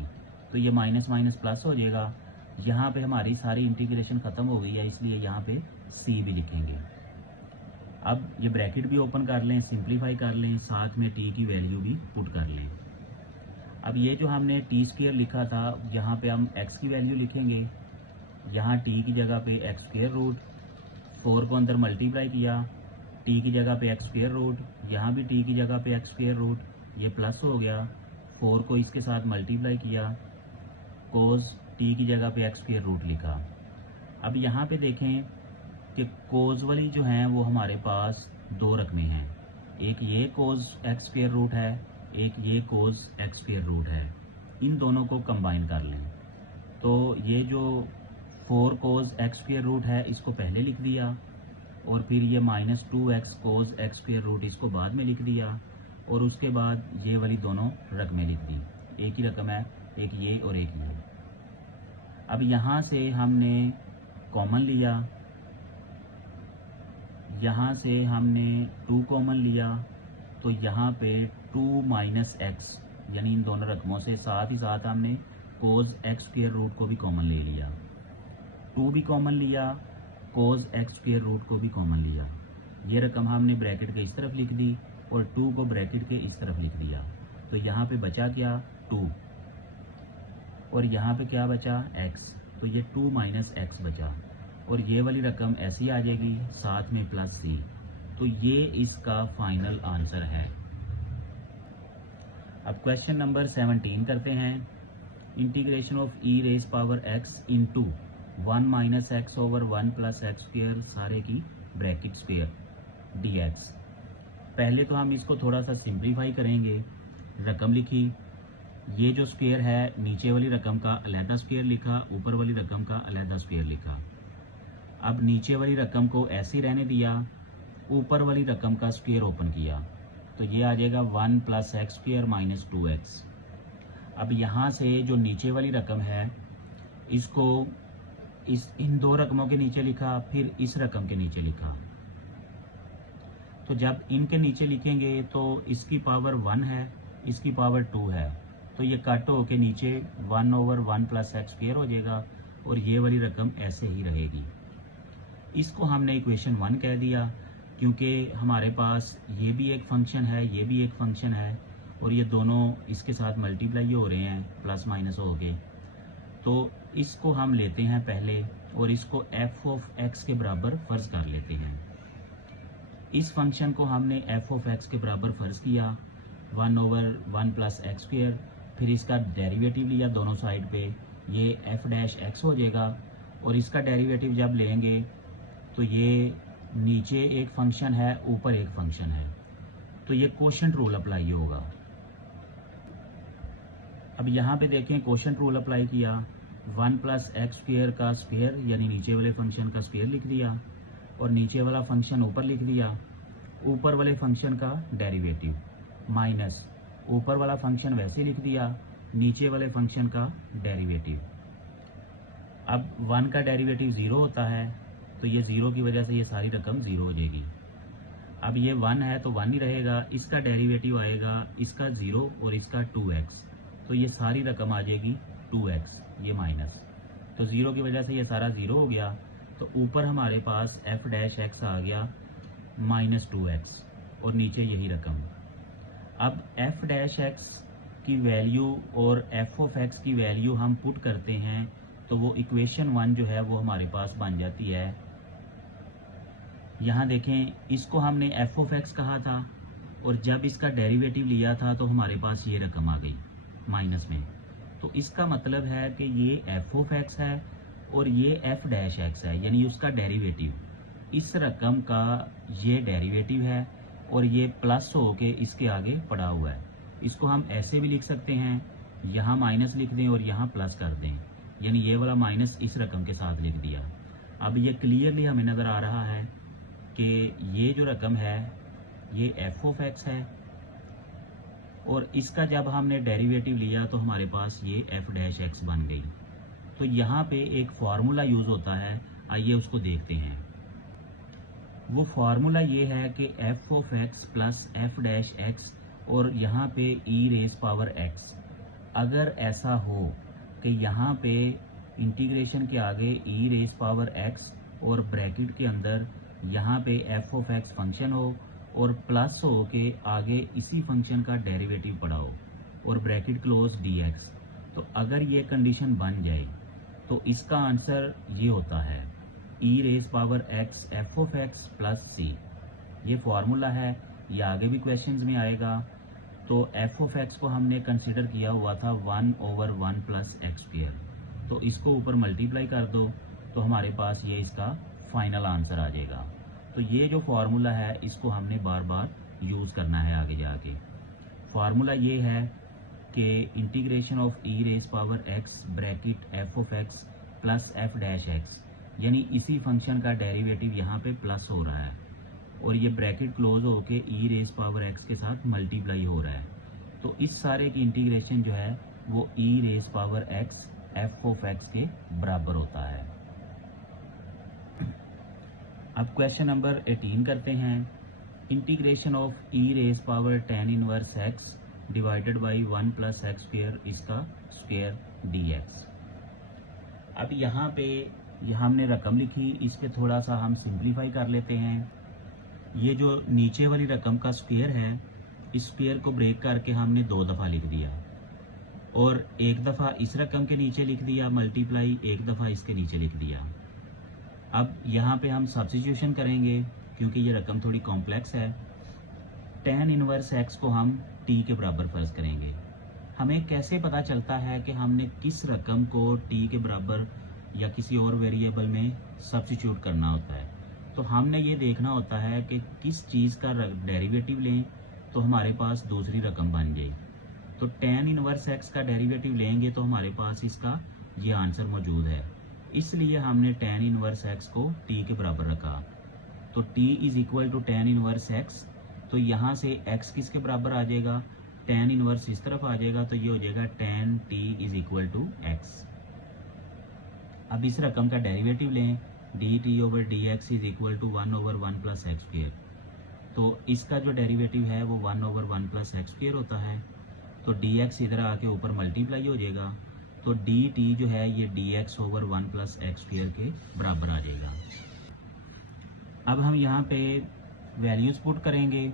तो ये माइनस माइनस प्लस हो जाएगा। यहाँ पे हमारी सारी इंटीग्रेशन ख़त्म हो गई है, इसलिए यहाँ पे c भी लिखेंगे। अब ये ब्रैकेट भी ओपन कर लें, सिंप्लीफाई कर लें, साथ में t की वैल्यू भी पुट कर लें। अब ये जो हमने टी स्क्वेयर लिखा था, यहाँ पे हम x की वैल्यू लिखेंगे, यहाँ t की जगह पे एक्स स्क्वेयर रूट, 4 को अंदर मल्टीप्लाई किया, t की जगह पे एक्स स्क्वेयर रूट, यहाँ भी t की जगह पे एक्स स्क्वेयर रूट, ये प्लस हो गया, 4 को इसके साथ मल्टीप्लाई किया, कोस t की जगह पे एक्स स्क्वेयर रूट लिखा। अब यहाँ पे देखें कि कोस वाली जो हैं वो हमारे पास 2 रकमें हैं, एक ये कोस एक्स स्क्वेयर रूट है, एक ये कोस एक्स स्क्वेयर रूट है। इन दोनों को कंबाइन कर लें तो ये जो 4 कोज एक्स स्क्वायर रूट है, इसको पहले लिख दिया, और फिर ये -2x cos x square root इसको बाद में लिख दिया, और उसके बाद ये वाली दोनों रकमें लिख दी। एक ही रकम है, एक ये और एक ये। अब यहाँ से हमने कॉमन लिया, यहाँ से हमने 2 कॉमन लिया, तो यहाँ पे 2 माइनस एक्स यानी इन दोनों रकमों से, साथ ही साथ हमने कोज एक्स स्क्वायर रूट को भी कॉमन ले लिया, 2 भी कॉमन लिया, कोज एक्स स्क्वायर रूट को भी कॉमन लिया। ये रकम हमने ब्रैकेट के इस तरफ लिख दी और 2 को ब्रैकेट के इस तरफ लिख दिया। तो यहाँ पे बचा क्या 2, और यहाँ पे क्या बचा x, तो ये 2 माइनस एक्स बचा, और ये वाली रकम ऐसी आ जाएगी साथ में प्लस c। तो ये इसका फाइनल आंसर है। अब क्वेश्चन नंबर 17 करते हैं। Integration of e raise power x into 1 minus x over 1 plus x square सारे की ब्रैकेट स्क्वेयर dx। पहले तो हम इसको थोड़ा सा सिंप्लीफाई करेंगे। रकम लिखी, ये जो स्क्वेयर है नीचे वाली रकम का अलहदा स्क्वेयर लिखा, ऊपर वाली रकम का अलहदा स्क्वेयर लिखा। अब नीचे वाली रकम को ऐसे ही रहने दिया, ऊपर वाली रकम का स्क्वेयर ओपन किया, तो ये आ जाएगा 1 plus x square minus 2x। अब यहाँ से जो नीचे वाली रकम है इसको इन दो रकमों के नीचे लिखा, फिर इस रकम के नीचे लिखा। तो जब इनके नीचे लिखेंगे तो इसकी पावर 1 है, इसकी पावर 2 है, तो ये कट हो के नीचे 1 ओवर 1 प्लस एक्स स्क्वेयर हो जाएगा, और ये वाली रकम ऐसे ही रहेगी। इसको हमने इक्वेशन 1 कह दिया, क्योंकि हमारे पास ये भी एक फंक्शन है, ये भी एक फंक्शन है, और ये दोनों इसके साथ मल्टीप्लाई हो रहे हैं प्लस माइनस हो के। तो इसको हम लेते हैं पहले, और इसको f ऑफ x के बराबर फ़र्ज़ कर लेते हैं। इस फंक्शन को हमने f ऑफ x के बराबर फ़र्ज़ किया 1 ओवर 1 प्लस एक्स स्क्वेयर, फिर इसका डेरिवेटिव लिया दोनों साइड पे, ये f डैश x हो जाएगा, और इसका डेरिवेटिव जब लेंगे तो ये नीचे एक फंक्शन है, ऊपर एक फंक्शन है, तो ये कोशेंट रूल अप्लाई होगा। अब यहाँ पे देखें, कोशेंट रूल अप्लाई किया, 1 प्लस एक्स स्क्वेयर का स्क्वेयर यानी नीचे वाले फंक्शन का स्क्वेयर लिख दिया, और नीचे वाला फंक्शन ऊपर लिख दिया, ऊपर वाले फंक्शन का डेरिवेटिव माइनस ऊपर वाला फंक्शन वैसे लिख दिया, नीचे वाले फंक्शन का डेरिवेटिव। अब 1 का डेरिवेटिव 0 होता है, तो ये 0 की वजह से ये सारी रकम 0 हो जाएगी। अब ये 1 है तो 1 ही रहेगा, इसका डेरिवेटिव आएगा इसका 0 और इसका 2x, तो ये सारी रकम आ जाएगी 2x, ये माइनस, तो 0 की वजह से ये सारा 0 हो गया। तो ऊपर हमारे पास f डैश x आ गया -2x, और नीचे यही रकम। अब f डैश x की वैल्यू और f ऑफ x की वैल्यू हम पुट करते हैं, तो वो इक्वेशन 1 जो है वो हमारे पास बन जाती है। यहाँ देखें, इसको हमने f ऑफ x कहा था, और जब इसका डेरिवेटिव लिया था तो हमारे पास ये रकम आ गई माइनस में। तो इसका मतलब है कि ये f ऑफ x है और ये f डैश x है, यानी उसका डेरिवेटिव, इस रकम का ये डेरिवेटिव है, और ये प्लस हो के इसके आगे पड़ा हुआ है। इसको हम ऐसे भी लिख सकते हैं, यहाँ माइनस लिख दें और यहाँ प्लस कर दें, यानी ये वाला माइनस इस रकम के साथ लिख दिया। अब ये क्लियरली हमें नज़र आ रहा है कि ये जो रकम है ये f ऑफ x है, और इसका जब हमने डेरिवेटिव लिया तो हमारे पास ये f डैश x बन गई। तो यहाँ पे एक फार्मूला यूज़ होता है, आइए उसको देखते हैं। वो फार्मूला ये है कि f of x plus f dash x और यहाँ पे e रेज पावर x। अगर ऐसा हो कि यहाँ पे इंटीग्रेशन के आगे e रेज पावर x और ब्रैकेट के अंदर यहाँ पे f ऑफ x फंक्शन हो, और प्लस हो के आगे इसी फंक्शन का डेरिवेटिव पड़ा हो, और ब्रैकेट क्लोज dx, तो अगर ये कंडीशन बन जाए तो इसका आंसर ये होता है e raise power x f of x plus c। ये फार्मूला है, ये आगे भी क्वेश्चंस में आएगा। तो f ऑफ x को हमने कंसिडर किया हुआ था 1 ओवर 1 प्लस एक्स स्क्वेयर, तो इसको ऊपर मल्टीप्लाई कर दो तो हमारे पास ये इसका फाइनल आंसर आ जाएगा। तो ये जो फार्मूला है इसको हमने बार बार यूज़ करना है आगे जाके। फार्मूला ये है कि integration of e raise power x bracket f of x plus f dash x, यानी इसी फंक्शन का डेरिवेटिव यहाँ पे प्लस हो रहा है और ये ब्रैकेट क्लोज होके ई रेस पावर एक्स के साथ मल्टीप्लाई हो रहा है। तो इस सारे की इंटीग्रेशन जो है वो e raise power x f of x के बराबर होता है। अब क्वेश्चन नंबर 18 करते हैं। Integration of E raise power tan inverse x divided by 1 plus x square इसका स्क्वेयर dx। अब यहाँ पे हमने रकम लिखी, इस पे थोड़ा सा हम सिंप्लीफाई कर लेते हैं। ये जो नीचे वाली रकम का स्क्वेयर है, इस स्क्वेयर को ब्रेक करके हमने 2 दफ़ा लिख दिया और एक दफ़ा इस रकम के नीचे लिख दिया मल्टीप्लाई, एक दफ़ा इसके नीचे लिख दिया। अब यहाँ पे हम सब्स्टिट्यूशन करेंगे क्योंकि ये रकम थोड़ी कॉम्प्लेक्स है। tan इनवर्स एक्स को हम t के बराबर फर्ज करेंगे। हमें कैसे पता चलता है कि हमने किस रकम को t के बराबर या किसी और वेरिएबल में सब्स्टिट्यूट करना होता है? तो हमने ये देखना होता है कि किस चीज़ का डेरिवेटिव लें तो हमारे पास दूसरी रकम बन जाए। तो tan इनवर्स एक्स का डेरिवेटिव लेंगे तो हमारे पास इसका ये आंसर मौजूद है, इसलिए हमने tan इनवर्स एक्स को t के बराबर रखा। तो t is equal to tan inverse x, तो यहाँ से x किसके बराबर आ जाएगा, tan इनवर्स इस तरफ आ जाएगा, तो ये हो जाएगा tan t is equal to x। अब इस रकम का डेरिवेटिव लें, dt over dx is equal to 1 over 1 plus x square. तो इसका जो डेरिवेटिव है वो 1 ओवर 1 प्लस एक्स स्क्वेयर होता है। तो dx इधर आके ऊपर मल्टीप्लाई हो जाएगा, तो dt जो है ये dx over 1 plus x square के बराबर आ जाएगा। अब हम यहाँ पे वैल्यूज पुट करेंगे।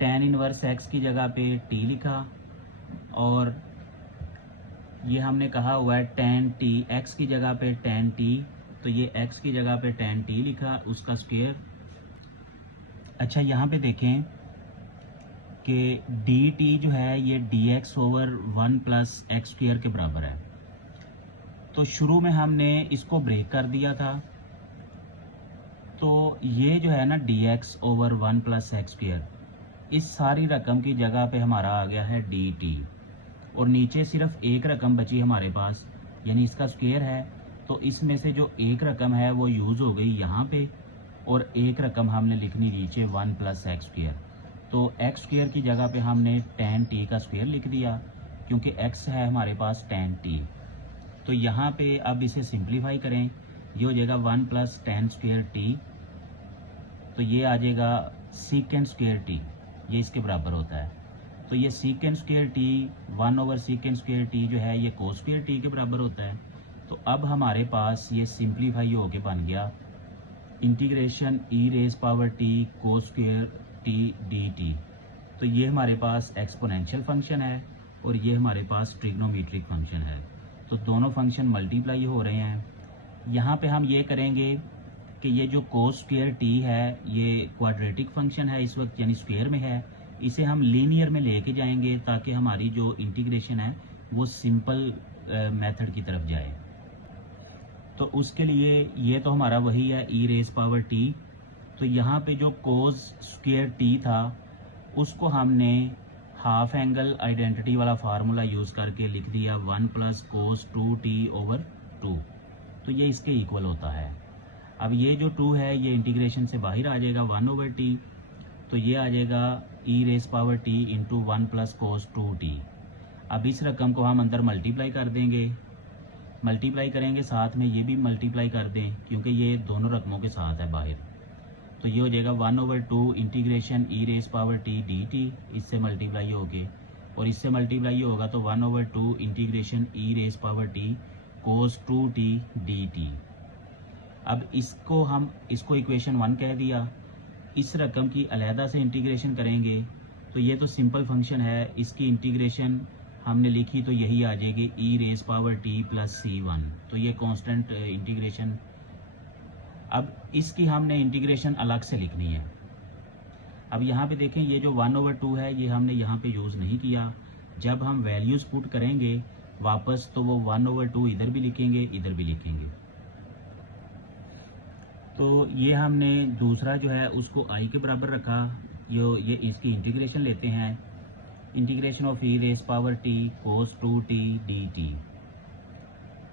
tan इनवर्स x की जगह पे t लिखा और ये हमने कहा हुआ है tan t, x की जगह पे tan t, तो ये x की जगह पे tan t लिखा, उसका स्क्वायर। अच्छा यहाँ पे देखें कि dt जो है ये dx over 1 plus x square के बराबर है। तो शुरू में हमने इसको ब्रेक कर दिया था, तो ये जो है ना dx over 1 plus x square, इस सारी रकम की जगह पे हमारा आ गया है dt और नीचे सिर्फ एक रकम बची हमारे पास, यानी इसका स्क्वायर है। तो इसमें से जो एक रकम है वो यूज़ हो गई यहाँ पे और एक रकम हमने लिखनी नीचे 1 प्लस एक्स स्क्वेयर। तो एक्स स्क्वेयर की जगह पे हमने tan t का स्क्वायर लिख दिया क्योंकि x है हमारे पास tan t। तो यहाँ पे अब इसे सिंप्लीफाई करें, ये हो जाएगा 1 प्लस tan स्क्वायर t, तो ये आ जाएगा सीकेंड स्क्वायर t, ये इसके बराबर होता है। तो ये secant square t 1 over secant square t जो है ये कोस स्क्वायर t के बराबर होता है। तो अब हमारे पास ये सिंप्लीफाई होके बन गया इंटीग्रेशन ई raise power t cos square t dt। तो ये हमारे पास एक्सपोनेंशियल फंक्शन है और ये हमारे पास ट्रिग्नोमेट्रिक फंक्शन है। तो दोनों फंक्शन मल्टीप्लाई हो रहे हैं। यहाँ पे हम ये करेंगे कि ये जो कोस स्क्वायर t है ये क्वाड्रेटिक फंक्शन है इस वक्त, यानी स्क्वायर में है, इसे हम लीनियर में लेके जाएंगे ताकि हमारी जो इंटीग्रेशन है वो सिंपल मेथड की तरफ जाए। तो उसके लिए ये तो हमारा वही है ई रेस पावर t। तो यहाँ पे जो कोस स्क्वायर t था उसको हमने हाफ एंगल आइडेंटिटी वाला फार्मूला यूज़ करके लिख दिया 1 प्लस कोस 2t ओवर 2, तो ये इसके इक्वल होता है। अब ये जो 2 है ये इंटीग्रेशन से बाहर आ जाएगा 1 ओवर t, तो ये आ जाएगा e raise power t into 1 plus cos 2t। अब इस रकम को हम अंदर मल्टीप्लाई कर देंगे, मल्टीप्लाई करेंगे साथ में ये भी मल्टीप्लाई कर दें क्योंकि ये दोनों रकमों के साथ है बाहर। तो ये हो जाएगा 1 ओवर 2 इंटीग्रेशन ई रेस पावर t dt, इससे मल्टीप्लाई होके और इससे मल्टीप्लाई होगा तो 1 ओवर 2 इंटीग्रेशन ई रेस पावर t कोस 2t dt। अब इसको इक्वेशन 1 कह दिया। इस रकम की अलहदा से इंटीग्रेशन करेंगे तो ये तो सिंपल फंक्शन है, इसकी इंटीग्रेशन हमने लिखी तो यही आ जाएगी e raise power t plus c1, तो ये कांस्टेंट इंटीग्रेशन। अब इसकी हमने इंटीग्रेशन अलग से लिखनी है। अब यहाँ पे देखें ये जो 1 ओवर 2 है ये हमने यहाँ पे यूज़ नहीं किया। जब हम वैल्यूज़ पुट करेंगे वापस तो वो 1 ओवर 2 इधर भी लिखेंगे इधर भी लिखेंगे। तो ये हमने दूसरा जो है उसको i के बराबर रखा। ये इसकी इंटीग्रेशन लेते हैं, integration of E raise power t cos 2t dt।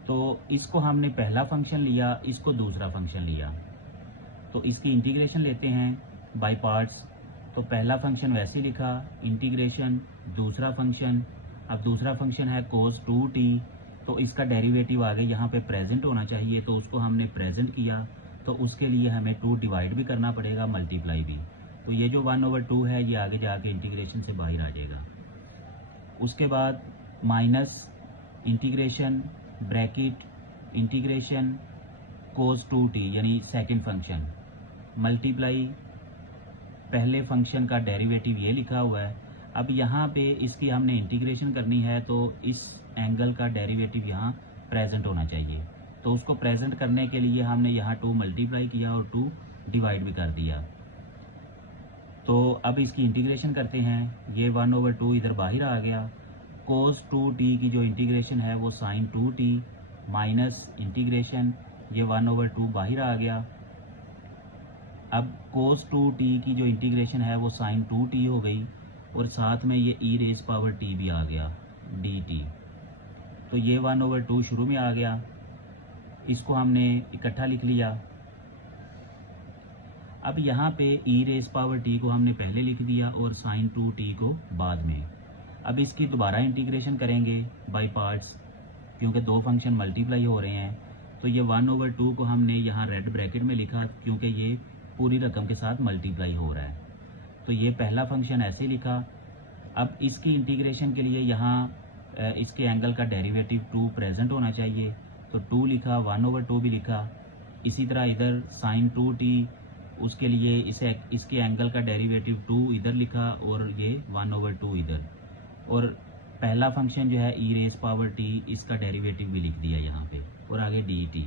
तो इसको हमने पहला फंक्शन लिया, इसको दूसरा फंक्शन लिया। तो इसकी इंटीग्रेशन लेते हैं बाय पार्ट्स। तो पहला फंक्शन वैसे ही लिखा, इंटीग्रेशन दूसरा फंक्शन। अब दूसरा फंक्शन है cos 2t, तो इसका डेरिवेटिव आगे यहाँ पे प्रेजेंट होना चाहिए, तो उसको हमने प्रेजेंट किया। तो उसके लिए हमें 2 डिवाइड भी करना पड़ेगा, मल्टीप्लाई भी। तो ये जो 1/2 है ये आगे जाके इंटीग्रेशन से बाहर आ जाएगा। उसके बाद minus integration bracket integration cos 2t यानी सेकंड फंक्शन, मल्टीप्लाई पहले फंक्शन का डेरिवेटिव ये लिखा हुआ है। अब यहाँ पे इसकी हमने इंटीग्रेशन करनी है, तो इस एंगल का डेरिवेटिव यहाँ प्रेजेंट होना चाहिए। तो उसको प्रेजेंट करने के लिए हमने यहाँ 2 मल्टीप्लाई किया और 2 डिवाइड भी कर दिया। तो अब इसकी इंटीग्रेशन करते हैं। ये 1/2 इधर बाहर आ गया। cos 2t की जो इंटीग्रेशन है वो sin 2t माइनस इंटीग्रेशन, ये 1/2 बाहर आ गया। अब cos 2t की जो इंटीग्रेशन है वो sin 2t हो गई, और साथ में ये e रेज़ पावर t भी आ गया dt। तो ये 1/2 शुरू में आ गया, इसको हमने इकट्ठा लिख लिया। अब यहाँ पे e रेज़ पावर t को हमने पहले लिख दिया और sin 2t को बाद में। अब इसकी दोबारा इंटीग्रेशन करेंगे बाय पार्ट्स, क्योंकि दो फंक्शन मल्टीप्लाई हो रहे हैं। तो ये 1/2 को हमने यहाँ रेड ब्रैकेट में लिखा, क्योंकि ये पूरी रकम के साथ मल्टीप्लाई हो रहा है। तो ये पहला फंक्शन ऐसे लिखा। अब इसकी इंटीग्रेशन के लिए यहाँ इसके एंगल का डेरिवेटिव 2 प्रेजेंट होना चाहिए, तो 2 लिखा, 1/2 भी लिखा। इसी तरह इधर sin 2t, उसके लिए इसके एंगल का डेरिवेटिव 2 इधर लिखा और ये 1/2 इधर। और पहला फंक्शन जो है e रेज़ पावर t, इसका डेरिवेटिव भी लिख दिया यहाँ पे, और आगे dt।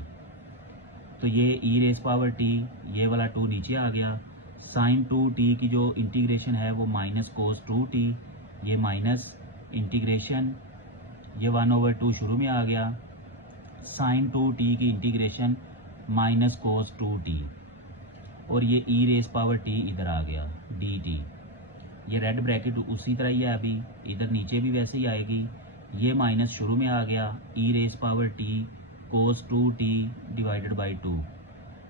तो ये e रेज़ पावर t, ये वाला 2 नीचे आ गया। sin 2t की जो इंटीग्रेशन है वो माइनस cos 2t, ये माइनस इंटीग्रेशन, ये 1/2 शुरू में आ गया। sin 2t की इंटीग्रेशन माइनस cos 2t, और ये e रेज़ पावर t इधर आ गया dt। ये रेड ब्रैकेट उसी तरह ही है, अभी इधर नीचे भी वैसे ही आएगी। ये माइनस शुरू में आ गया, e rays power t cos 2t divided by 2,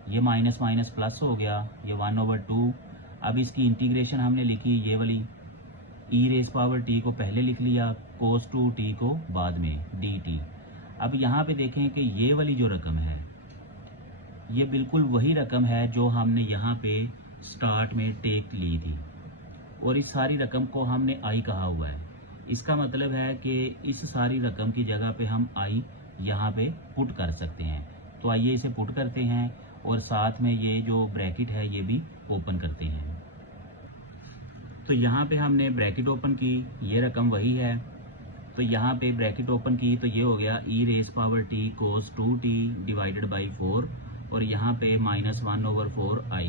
ये माइनस माइनस प्लस हो गया, ये 1/2। अब इसकी इंटीग्रेशन हमने लिखी ये वाली, e रेज़ पावर t को पहले लिख लिया, cos 2t को बाद में dt। अब यहाँ पे देखें कि ये वाली जो रकम है ये बिल्कुल वही रकम है जो हमने यहाँ पे स्टार्ट में टेक ली थी, और इस सारी रकम को हमने आई कहा हुआ है। इसका मतलब है कि इस सारी रकम की जगह पे हम आई यहाँ पे पुट कर सकते हैं। तो आइए इसे पुट करते हैं, और साथ में ये जो ब्रैकेट है ये भी ओपन करते हैं। तो यहाँ पे हमने ब्रैकेट ओपन की, ये रकम वही है। तो यहाँ पे ब्रैकेट ओपन की तो ये हो गया e rays power t cos 2t divided by 4, और यहाँ पे माइनस 1/4 i।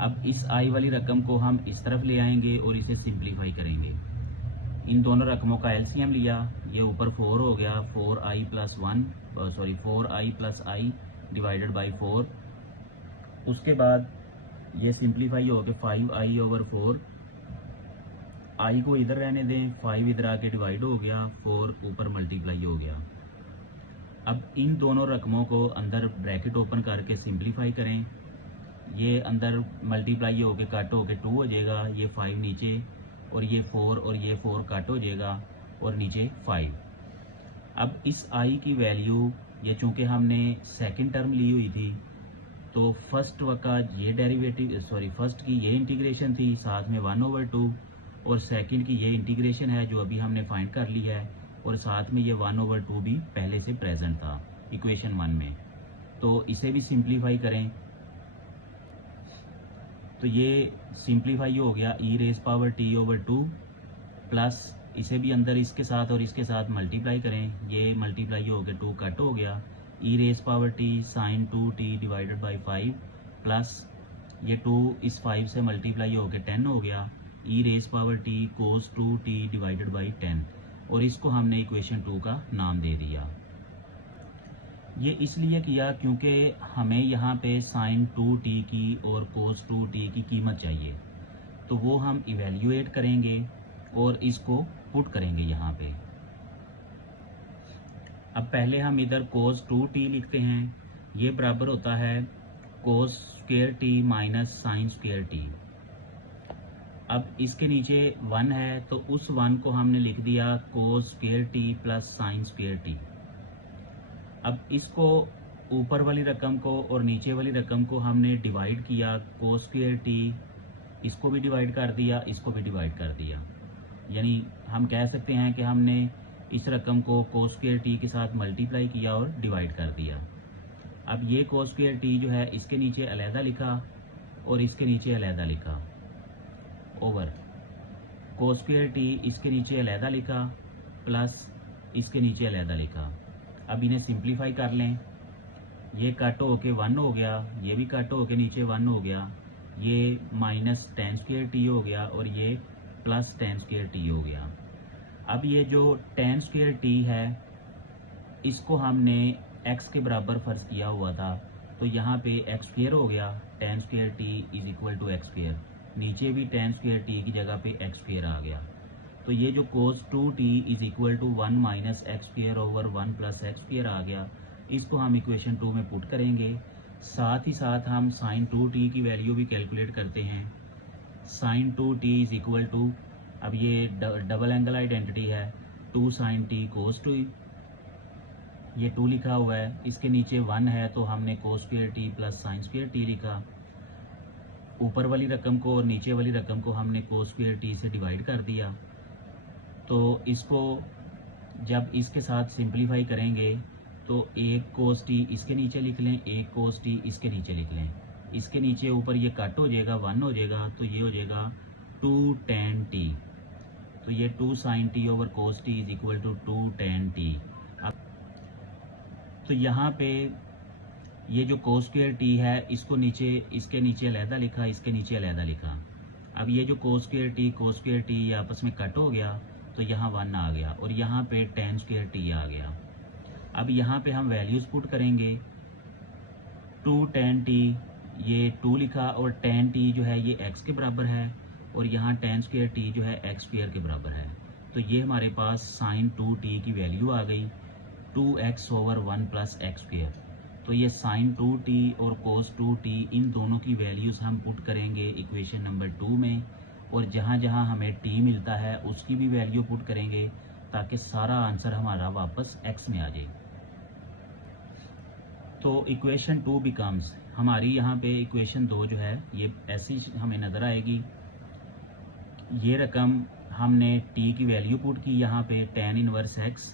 अब इस i वाली रकम को हम इस तरफ ले आएंगे और इसे सिंप्लीफाई करेंगे। इन दोनों रकमों का एलसीएम लिया, ये ऊपर 4 हो गया, 4i plus i divided by 4। उसके बाद ये सिंप्लीफाई हो गया 5i/4, i को इधर रहने दें, 5 इधर आके डिवाइड हो गया, 4 ऊपर मल्टीप्लाई हो गया। अब इन दोनों रकमों को अंदर ब्रैकेट ओपन करके सिंप्लीफाई करें। ये अंदर मल्टीप्लाई होके कट होके 2 हो जाएगा, ये 5 नीचे, और ये 4 और ये 4 कट हो जाएगा, और नीचे 5। अब इस i की वैल्यू, ये चूंकि हमने सेकंड टर्म ली हुई थी, तो फर्स्ट का ये डेरिवेटिव फर्स्ट की ये इंटीग्रेशन थी, साथ में 1/2, और सेकंड की ये इंटीग्रेशन है जो अभी हमने फाइंड कर ली है, और साथ में ये 1/2 भी पहले से प्रेजेंट था इक्वेशन 1 में। तो इसे भी सिंप्लीफाई करें, तो ये सिंप्लीफाई हो गया e rays power t/2 plus, इसे भी अंदर इसके साथ और इसके साथ मल्टीप्लाई करें, ये मल्टीप्लाई हो गया, 2 कट हो गया, e rays power t sin 2t divided by 5 plus ये 2 इस 5 से मल्टीप्लाई हो गया 10 हो गया, e rays power t cos 2t divided by 10, और इसको हमने इक्वेशन 2 का नाम दे दिया। ये इसलिए किया क्योंकि हमें यहाँ पे sin 2t की और cos 2t की कीमत चाहिए, तो वो हम इवेल्युएट करेंगे और इसको पुट करेंगे यहाँ पे। अब पहले हम इधर cos 2t लिखते हैं, ये बराबर होता है cos square t minus sine square t। अब इसके नीचे 1 है तो उस 1 को हमने लिख दिया cos square t plus sine square t। अब इसको ऊपर वाली रकम को और नीचे वाली रकम को हमने डिवाइड किया, cos स्क्वायर t इसको भी डिवाइड कर दिया, इसको भी डिवाइड कर दिया। यानी हम कह सकते हैं कि हमने इस रकम को cos स्क्वायर t के साथ मल्टीप्लाई किया और डिवाइड कर दिया। अब ये cos स्क्वायर t जो है इसके नीचे अलहदा लिखा और इसके नीचे अलहदा लिखा, ओवर cos स्क्वायर t इसके नीचे अलहदा लिखा प्लस इसके नीचे अलहदा लिखा। अब इन्हें सिंप्लीफाई कर लें, ये कट होके 1 हो गया, ये भी कट होके नीचे 1 हो गया, ये माइनस टेन स्क्वायर t हो गया और ये प्लस टेन स्क्वायर t हो गया। अब ये जो टेन स्क्वायर t है इसको हमने x के बराबर फर्ज किया हुआ था, तो यहाँ पे एक्स स्क्वायर हो गया, tan square t is equal to x square, नीचे भी टेन स्क्वायर t की जगह पे एक्स स्क्वायर आ गया। तो ये जो cos 2t is equal to 1 minus x square over 1 plus x square आ गया, इसको हम इक्वेशन 2 में पुट करेंगे। साथ ही साथ हम साइन 2t की वैल्यू भी कैलकुलेट करते हैं। Sign 2t is equal to, अब ये डबल एंगल आइडेंटिटी है, 2 साइन t कोस 2, ये 2 लिखा हुआ है, इसके नीचे 1 है तो हमने cos square t plus sine square t लिखा। ऊपर वाली रकम को और नीचे वाली रकम को हमने कोस स्क्वायर t से डिवाइड कर दिया। तो इसको जब इसके साथ सिंप्लीफाई करेंगे तो एक कोस t इसके नीचे लिख लें, एक कोस t इसके नीचे लिख लें, इसके नीचे ऊपर ये कट हो जाएगा, 1 हो जाएगा, तो ये हो जाएगा 2 tan t, तो ये 2 sine t over cos t is equal to 2 tan t। अब तो यहाँ पे ये जो कोस स्क्वायर t है इसको नीचे, इसके नीचे अलहदा लिखा, इसके नीचे अलहदा लिखा। अब ये जो कोस स्क्वायर t ये आपस में कट हो गया तो यहाँ 1 आ गया और यहाँ पे टेन स्क्वायर t आ गया। अब यहाँ पे हम वैल्यूज पुट करेंगे, 2 tan t ये 2 लिखा और tan t जो है ये x के बराबर है और यहाँ टेन स्क्वायर t जो है एक्स स्क्वायर के बराबर है। तो ये हमारे पास साइन 2t की वैल्यू आ गई 2x over 1 plus x square. तो ये साइन 2t और कोस 2t इन दोनों की वैल्यूज़ हम पुट करेंगे इक्वेशन नंबर 2 में, और जहाँ जहाँ हमें t मिलता है उसकी भी वैल्यू पुट करेंगे ताकि सारा आंसर हमारा वापस x में आ जाए। तो इक्वेशन 2 बिकम्स, हमारी यहाँ पे इक्वेशन 2 जो है ये ऐसी हमें नज़र आएगी। ये रकम हमने t की वैल्यू पुट की यहाँ पे tan इनवर्स x,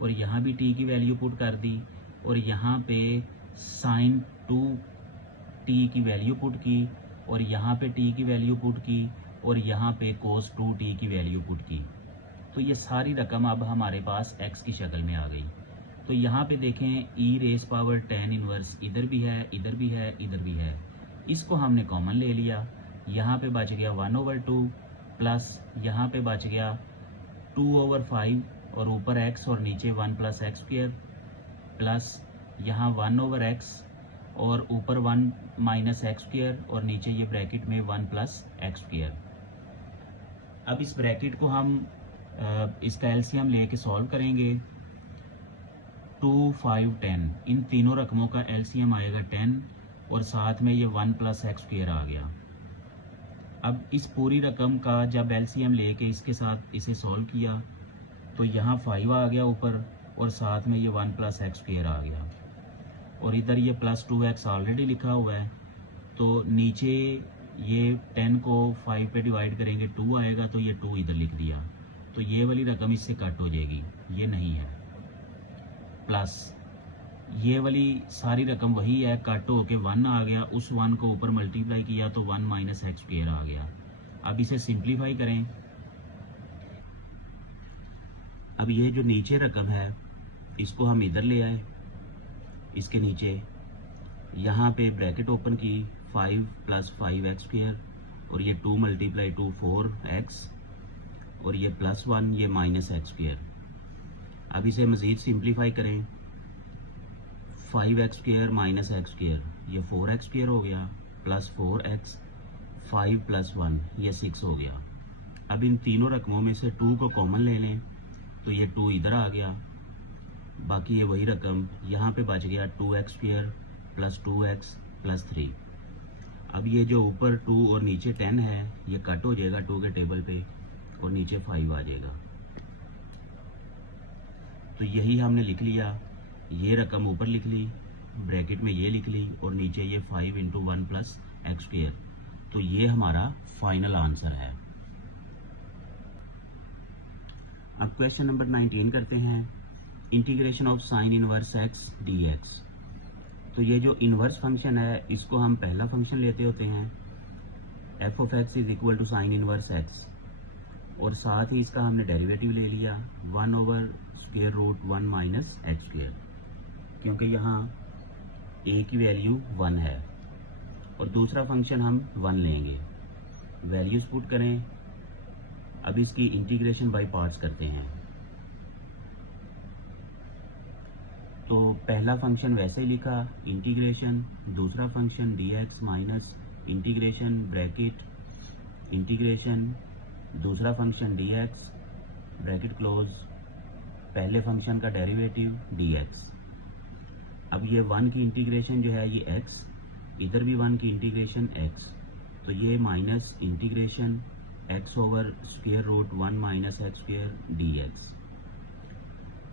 और यहाँ भी t की वैल्यू पुट कर दी, और यहाँ पे साइन 2t की वैल्यू पुट की, और यहाँ पे t की वैल्यू पुट की, और यहाँ पे cos 2t की वैल्यू पुट की। तो ये सारी रकम अब हमारे पास x की शक्ल में आ गई। तो यहाँ पे देखें e raise power tan inverse इधर भी है, इधर भी है, इधर भी है, इसको हमने कॉमन ले लिया, यहाँ पे बच गया 1/2 प्लस यहाँ पे बच गया 2/5 और ऊपर x और नीचे 1 प्लस एक्स स्क्वायर, प्लस यहाँ 1/x और ऊपर 1 माइनस एक्स स्क्वायर और नीचे ये ब्रैकेट में 1 प्लस एक्स स्क्वायर। अब इस ब्रैकेट को हम इसका एलसीएम लेके सॉल्व करेंगे। 2, 5, 10 इन तीनों रकमों का एलसीएम आएगा 10 और साथ में ये 1 प्लस एक्स स्क्वायर आ गया। अब इस पूरी रकम का जब एलसीएम लेके इसके साथ इसे सॉल्व किया तो यहाँ 5 आ गया ऊपर और साथ में ये 1 प्लस एक्स स्क्वायर आ गया, और इधर ये प्लस 2x ऑलरेडी लिखा हुआ है, तो नीचे ये 10 को 5 पे डिवाइड करेंगे 2 आएगा, तो ये 2 इधर लिख दिया, तो ये वाली रकम इससे कट हो जाएगी, ये नहीं है, प्लस ये वाली सारी रकम वही है, कट होके 1 आ गया, उस 1 को ऊपर मल्टीप्लाई किया तो 1 माइनस एक्स स्क्वायर आ गया। अब इसे सिंप्लीफाई करें। अब ये जो नीचे रकम है इसको हम इधर ले आए, इसके नीचे यहाँ पे ब्रैकेट ओपन की 5 प्लस 5x स्क्वायर और ये 2 मल्टीप्लाई 2 4x और ये प्लस 1 ये माइनस एक्स स्क्वायर। अब इसे मज़ीद सिंप्लीफाई करें, 5x square minus x square ये 4x स्क्वायर हो गया, प्लस 4x 5 प्लस 1 ये 6 हो गया। अब इन तीनों रकमों में से 2 को कॉमन ले लें तो ये 2 इधर आ गया, बाकी ये वही रकम यहाँ पे बच गया 2x² प्लस 2x प्लस 3। अब ये जो ऊपर 2 और नीचे 10 है ये कट हो जाएगा 2 के टेबल पे और नीचे 5 आ जाएगा। तो यही हमने लिख लिया, ये रकम ऊपर लिख ली, ब्रैकेट में ये लिख ली और नीचे ये 5 × 1 प्लस x²। तो ये हमारा फाइनल आंसर है। अब क्वेश्चन नंबर 19 करते हैं, integration of sine inverse x dx। तो ये जो इनवर्स फंक्शन है इसको हम पहला फंक्शन लेते होते हैं, f(x) = साइन इनवर्स x, और साथ ही इसका हमने डेरिवेटिव ले लिया 1/√1 माइनस x², क्योंकि यहाँ a की वैल्यू 1 है। और दूसरा फंक्शन हम 1 लेंगे, वैल्यूज पुट करें। अब इसकी इंटीग्रेशन बाय पार्ट्स करते हैं। तो पहला फंक्शन वैसे ही लिखा इंटीग्रेशन, दूसरा function dx minus integration bracket integration, दूसरा फंक्शन dx ब्रैकेट क्लोज, पहले फंक्शन का डेरिवेटिव dx। अब ये 1 की इंटीग्रेशन जो है ये x, इधर भी 1 की इंटीग्रेशन x, तो ये minus integration x/√1 minus x² dx।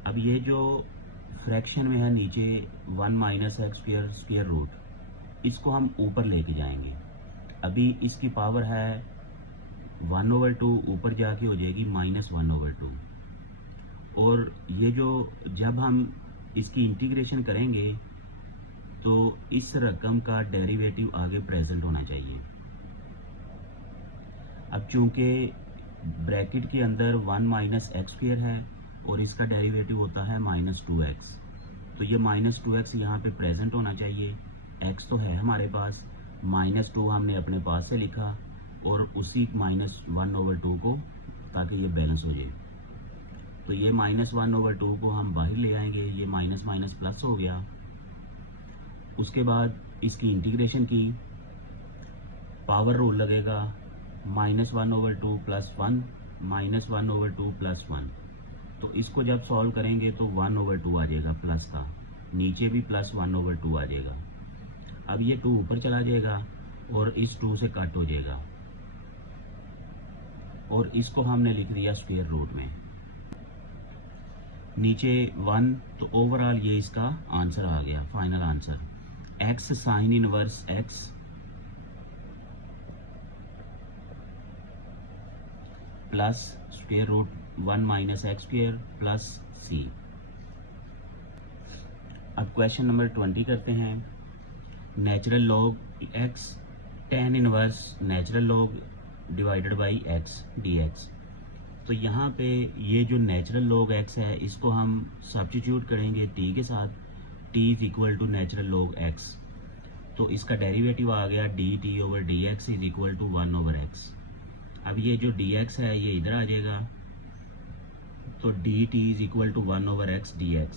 अब ये जो फ्रैक्शन में है नीचे 1 माइनस x² स्क्वायर रूट, इसको हम ऊपर लेके जाएंगे। अभी इसकी पावर है 1/2, ऊपर जाके हो जाएगी -1/2। और ये जो जब हम इसकी इंटीग्रेशन करेंगे तो इस रकम का डेरिवेटिव आगे प्रेजेंट होना चाहिए। अब चूंकि ब्रैकेट के अंदर 1 माइनस x² है और इसका डेरिवेटिव होता है -2x, तो ये -2x यहाँ पे प्रेजेंट होना चाहिए। x तो है हमारे पास, -2 हमने अपने पास से लिखा और उसी -1/2 को, ताकि ये बैलेंस हो जाए। तो ये -1/2 को हम बाहर ले आएंगे, ये माइनस माइनस प्लस हो गया। उसके बाद इसकी इंटीग्रेशन की, पावर रूल लगेगा, -1/2 प्लस 1 -1/2 प्लस 1। तो इसको जब सॉल्व करेंगे तो 1/2 आ जाएगा प्लस का, नीचे भी प्लस 1/2 आ जाएगा। अब ये 2 ऊपर चला जाएगा और इस 2 से कट हो जाएगा और इसको हमने लिख दिया स्क्वायर रूट में, नीचे 1। तो ओवरऑल ये इसका आंसर आ गया, final answer x sine inverse x plus √1 minus x² plus c। अब क्वेश्चन नंबर 20 करते हैं, natural log x tan inverse natural log divided by x dx। तो यहाँ पे ये जो नेचुरल लॉग x है इसको हम सब्स्टिट्यूट करेंगे t के साथ, t = नेचुरल लॉग x। तो इसका डेरिवेटिव आ गया dt/dx = 1/x। अब ये जो dx है ये इधर आ जाएगा, तो dt = 1/x dx।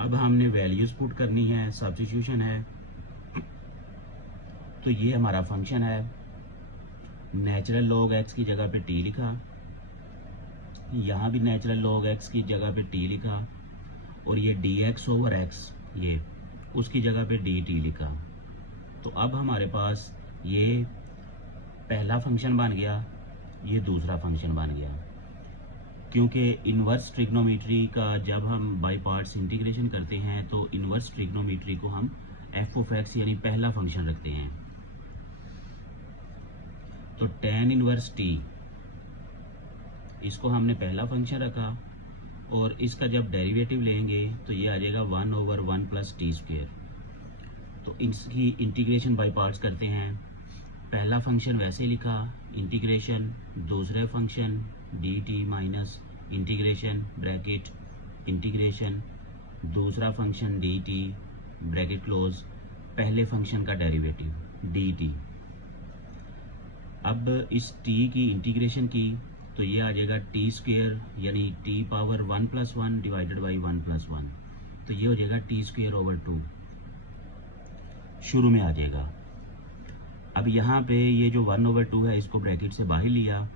अब हमने वैल्यूज पुट करनी है, सब्स्टिट्यूशन है। तो ये हमारा फंक्शन है, नेचुरल लॉग x की जगह पे t लिखा, यहाँ भी नेचुरल लॉग x की जगह पे t लिखा, और ये dx/x ये उसकी जगह पे dt लिखा। तो अब हमारे पास ये पहला फंक्शन बन गया, ये दूसरा फंक्शन बन गया। क्योंकि इन्वर्स ट्रिग्नोमेट्री का जब हम बाय पार्ट्स इंटीग्रेशन करते हैं तो इन्वर्स ट्रिग्नोमेट्री को हम f(x) यानी पहला फंक्शन रखते हैं। तो tan इनवर्स t, इसको हमने पहला फंक्शन रखा और इसका जब डेरिवेटिव लेंगे तो ये आ जाएगा 1/1 प्लस t²। तो इसकी इंटीग्रेशन बाय पार्ट्स करते हैं। पहला फंक्शन वैसे लिखा इंटीग्रेशन, दूसरे function dt minus integration bracket integration, दूसरा फंक्शन dt ब्रैकेट क्लोज, पहले फंक्शन का डेरिवेटिव dt। अब इस t की इंटीग्रेशन की तो ये आ जाएगा t² यानी t⁻1 + 1 डिवाइडेड बाई 1 + 1। तो ये हो जाएगा t²/2, शुरू में आ जाएगा। अब यहाँ पे ये जो 1/2 है इसको ब्रैकेट से बाहर लिया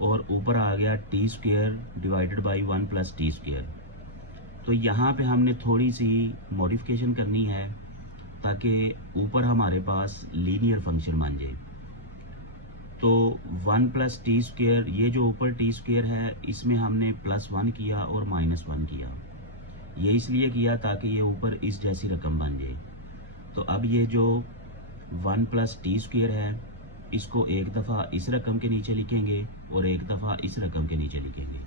और ऊपर आ गया t² डिवाइडेड बाई 1 + t²। तो यहाँ पे हमने थोड़ी सी मॉडिफिकेशन करनी है ताकि ऊपर हमारे पास लीनियर फंक्शन बन जाए। तो 1 प्लस टी स्क्वेयर, ये जो ऊपर टी स्क्वेयर है इसमें हमने +1 किया और -1 किया। ये इसलिए किया ताकि ये ऊपर इस जैसी रकम बन जाए। तो अब ये जो 1 प्लस टी स्क्वेयर है इसको एक दफ़ा इस रकम के नीचे लिखेंगे और एक दफ़ा इस रकम के नीचे लिखेंगे।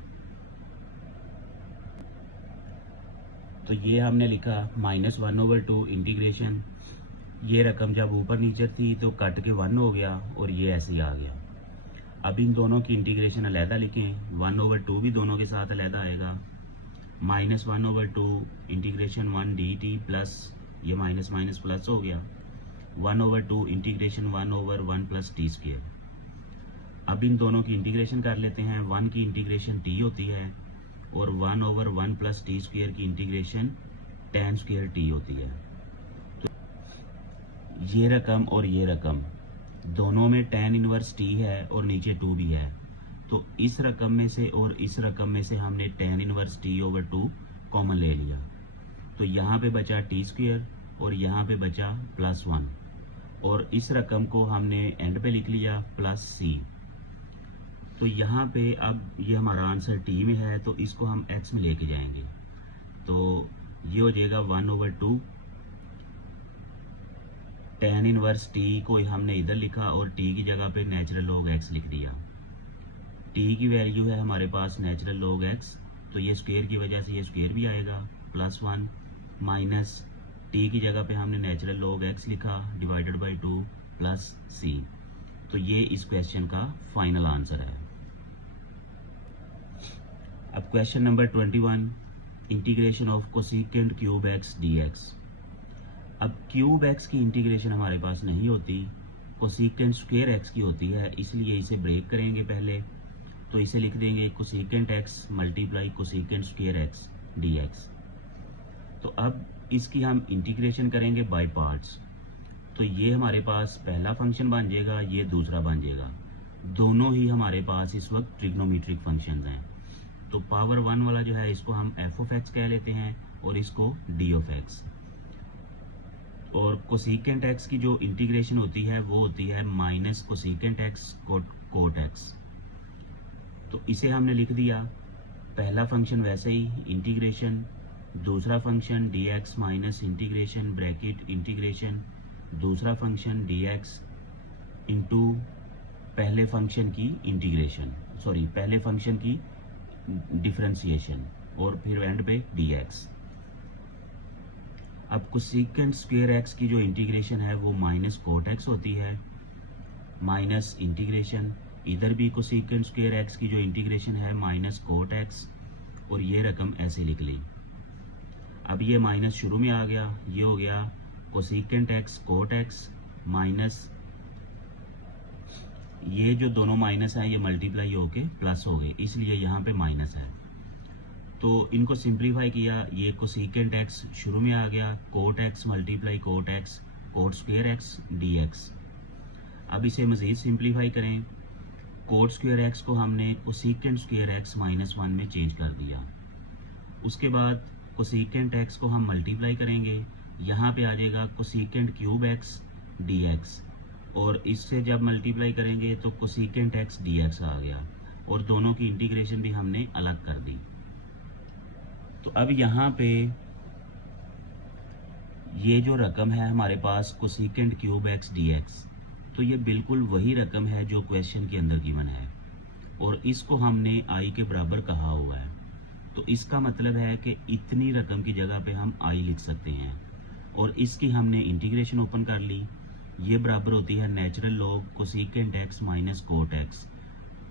तो ये हमने लिखा -1/2 इंटीग्रेशन, ये रकम जब ऊपर नीचे थी तो कट के 1 हो गया और ये ऐसे ही आ गया। अब इन दोनों की इंटीग्रेशन अलहदा लिखें, 1/2 भी दोनों के साथ अलहदा आएगा। -1/2 इंटीग्रेशन 1 dt प्लस ये माइनस माइनस प्लस हो गया, 1/2 इंटीग्रेशन 1/1 प्लस टी स्क्वेयर। अब इन दोनों की इंटीग्रेशन कर लेते हैं। 1 की इंटीग्रेशन t होती है और 1/1 प्लस टी स्क्वेयर की इंटीग्रेशन tan स्क्वेयर t होती है। तो ये रकम और ये रकम दोनों में tan इनवर्स t है और नीचे 2 भी है। तो इस रकम में से और इस रकम में से हमने tan इनवर्स t/2 कॉमन ले लिया। तो यहाँ पे बचा टी स्क्वेयर और यहाँ पे बचा +1 और इस रकम को हमने एंड पे लिख लिया +c। तो यहाँ पे अब ये हमारा आंसर t में है तो इसको हम x में लेके जाएंगे। तो ये हो जाएगा 1/2 tan इनवर्स t को हमने इधर लिखा और t की जगह पे नेचुरल लॉग x लिख दिया। t की वैल्यू है हमारे पास नेचुरल लॉग x, तो ये स्क्वायर की वजह से ये स्क्वायर भी आएगा, +1 माइनस t की जगह पे हमने नेचुरल लॉग x लिखा डिवाइडेड बाई 2 प्लस c। तो ये इस क्वेश्चन का फाइनल आंसर है। अब question number 21, integration of cosecant cube x dx। अब क्यूब x की इंटीग्रेशन हमारे पास नहीं होती, कोसेकेंट स्क्वायर x की होती है, इसलिए इसे ब्रेक करेंगे पहले। तो इसे लिख देंगे cosecant x multiply cosecant square x dx। तो अब इसकी हम इंटीग्रेशन करेंगे बाय पार्ट्स। तो ये हमारे पास पहला फंक्शन बन जाएगा, ये दूसरा बन जाएगा। दोनों ही हमारे पास इस वक्त ट्रिग्नोमेट्रिक फंक्शंस हैं। तो पावर 1 वाला जो है इसको हम f(x) कह लेते हैं और इसको d(x). और कोसेकेंट x की जो इंटीग्रेशन होती है वो होती है minus cosecant x cot x। तो इसे हमने लिख दिया, पहला फंक्शन वैसे ही इंटीग्रेशन, दूसरा function dx minus integration bracket integration दूसरा फंक्शन dx इंटू पहले फंक्शन की इंटीग्रेशन, पहले फंक्शन की डिफरेंशिएशन और फिर एंड पे dx। अब कोसेकेंट स्क्वायर x की जो इंटीग्रेशन है वो माइनस कोट x होती है, माइनस इंटीग्रेशन इधर भी कोसेकेंट स्क्वायर x की जो इंटीग्रेशन है माइनस कोट x और ये रकम ऐसे लिख ली। अब ये माइनस शुरू में आ गया, ये हो गया cosecant x cot x minus ये जो दोनों माइनस हैं ये मल्टीप्लाई होके प्लस हो गए, इसलिए यहाँ पे माइनस है। तो इनको सिंप्लीफाई किया, ये कोसेकेंट x शुरू में आ गया, cot x multiply cot x cot square x dx। अब इसे मज़ीद सिंप्लीफाई करें, कोट स्क्वायर x को हमने कोसेकेंट स्क्वायर x -1 में चेंज कर दिया। उसके बाद कोसेकेंट x को हम मल्टीप्लाई करेंगे, यहाँ पे आ जाएगा कोसेकेंट क्यूब x dx और इससे जब मल्टीप्लाई करेंगे तो कोसेकेंट x dx आ गया और दोनों की इंटीग्रेशन भी हमने अलग कर दी। तो अब यहाँ पे ये जो रकम है हमारे पास कोसेकेंट क्यूब x dx, तो ये बिल्कुल वही रकम है जो क्वेश्चन के अंदर गिवन है और इसको हमने i के बराबर कहा हुआ है। तो इसका मतलब है कि इतनी रकम की जगह पे हम i लिख सकते हैं और इसकी हमने इंटीग्रेशन ओपन कर ली। ये बराबर होती है natural log cosecant x minus cot x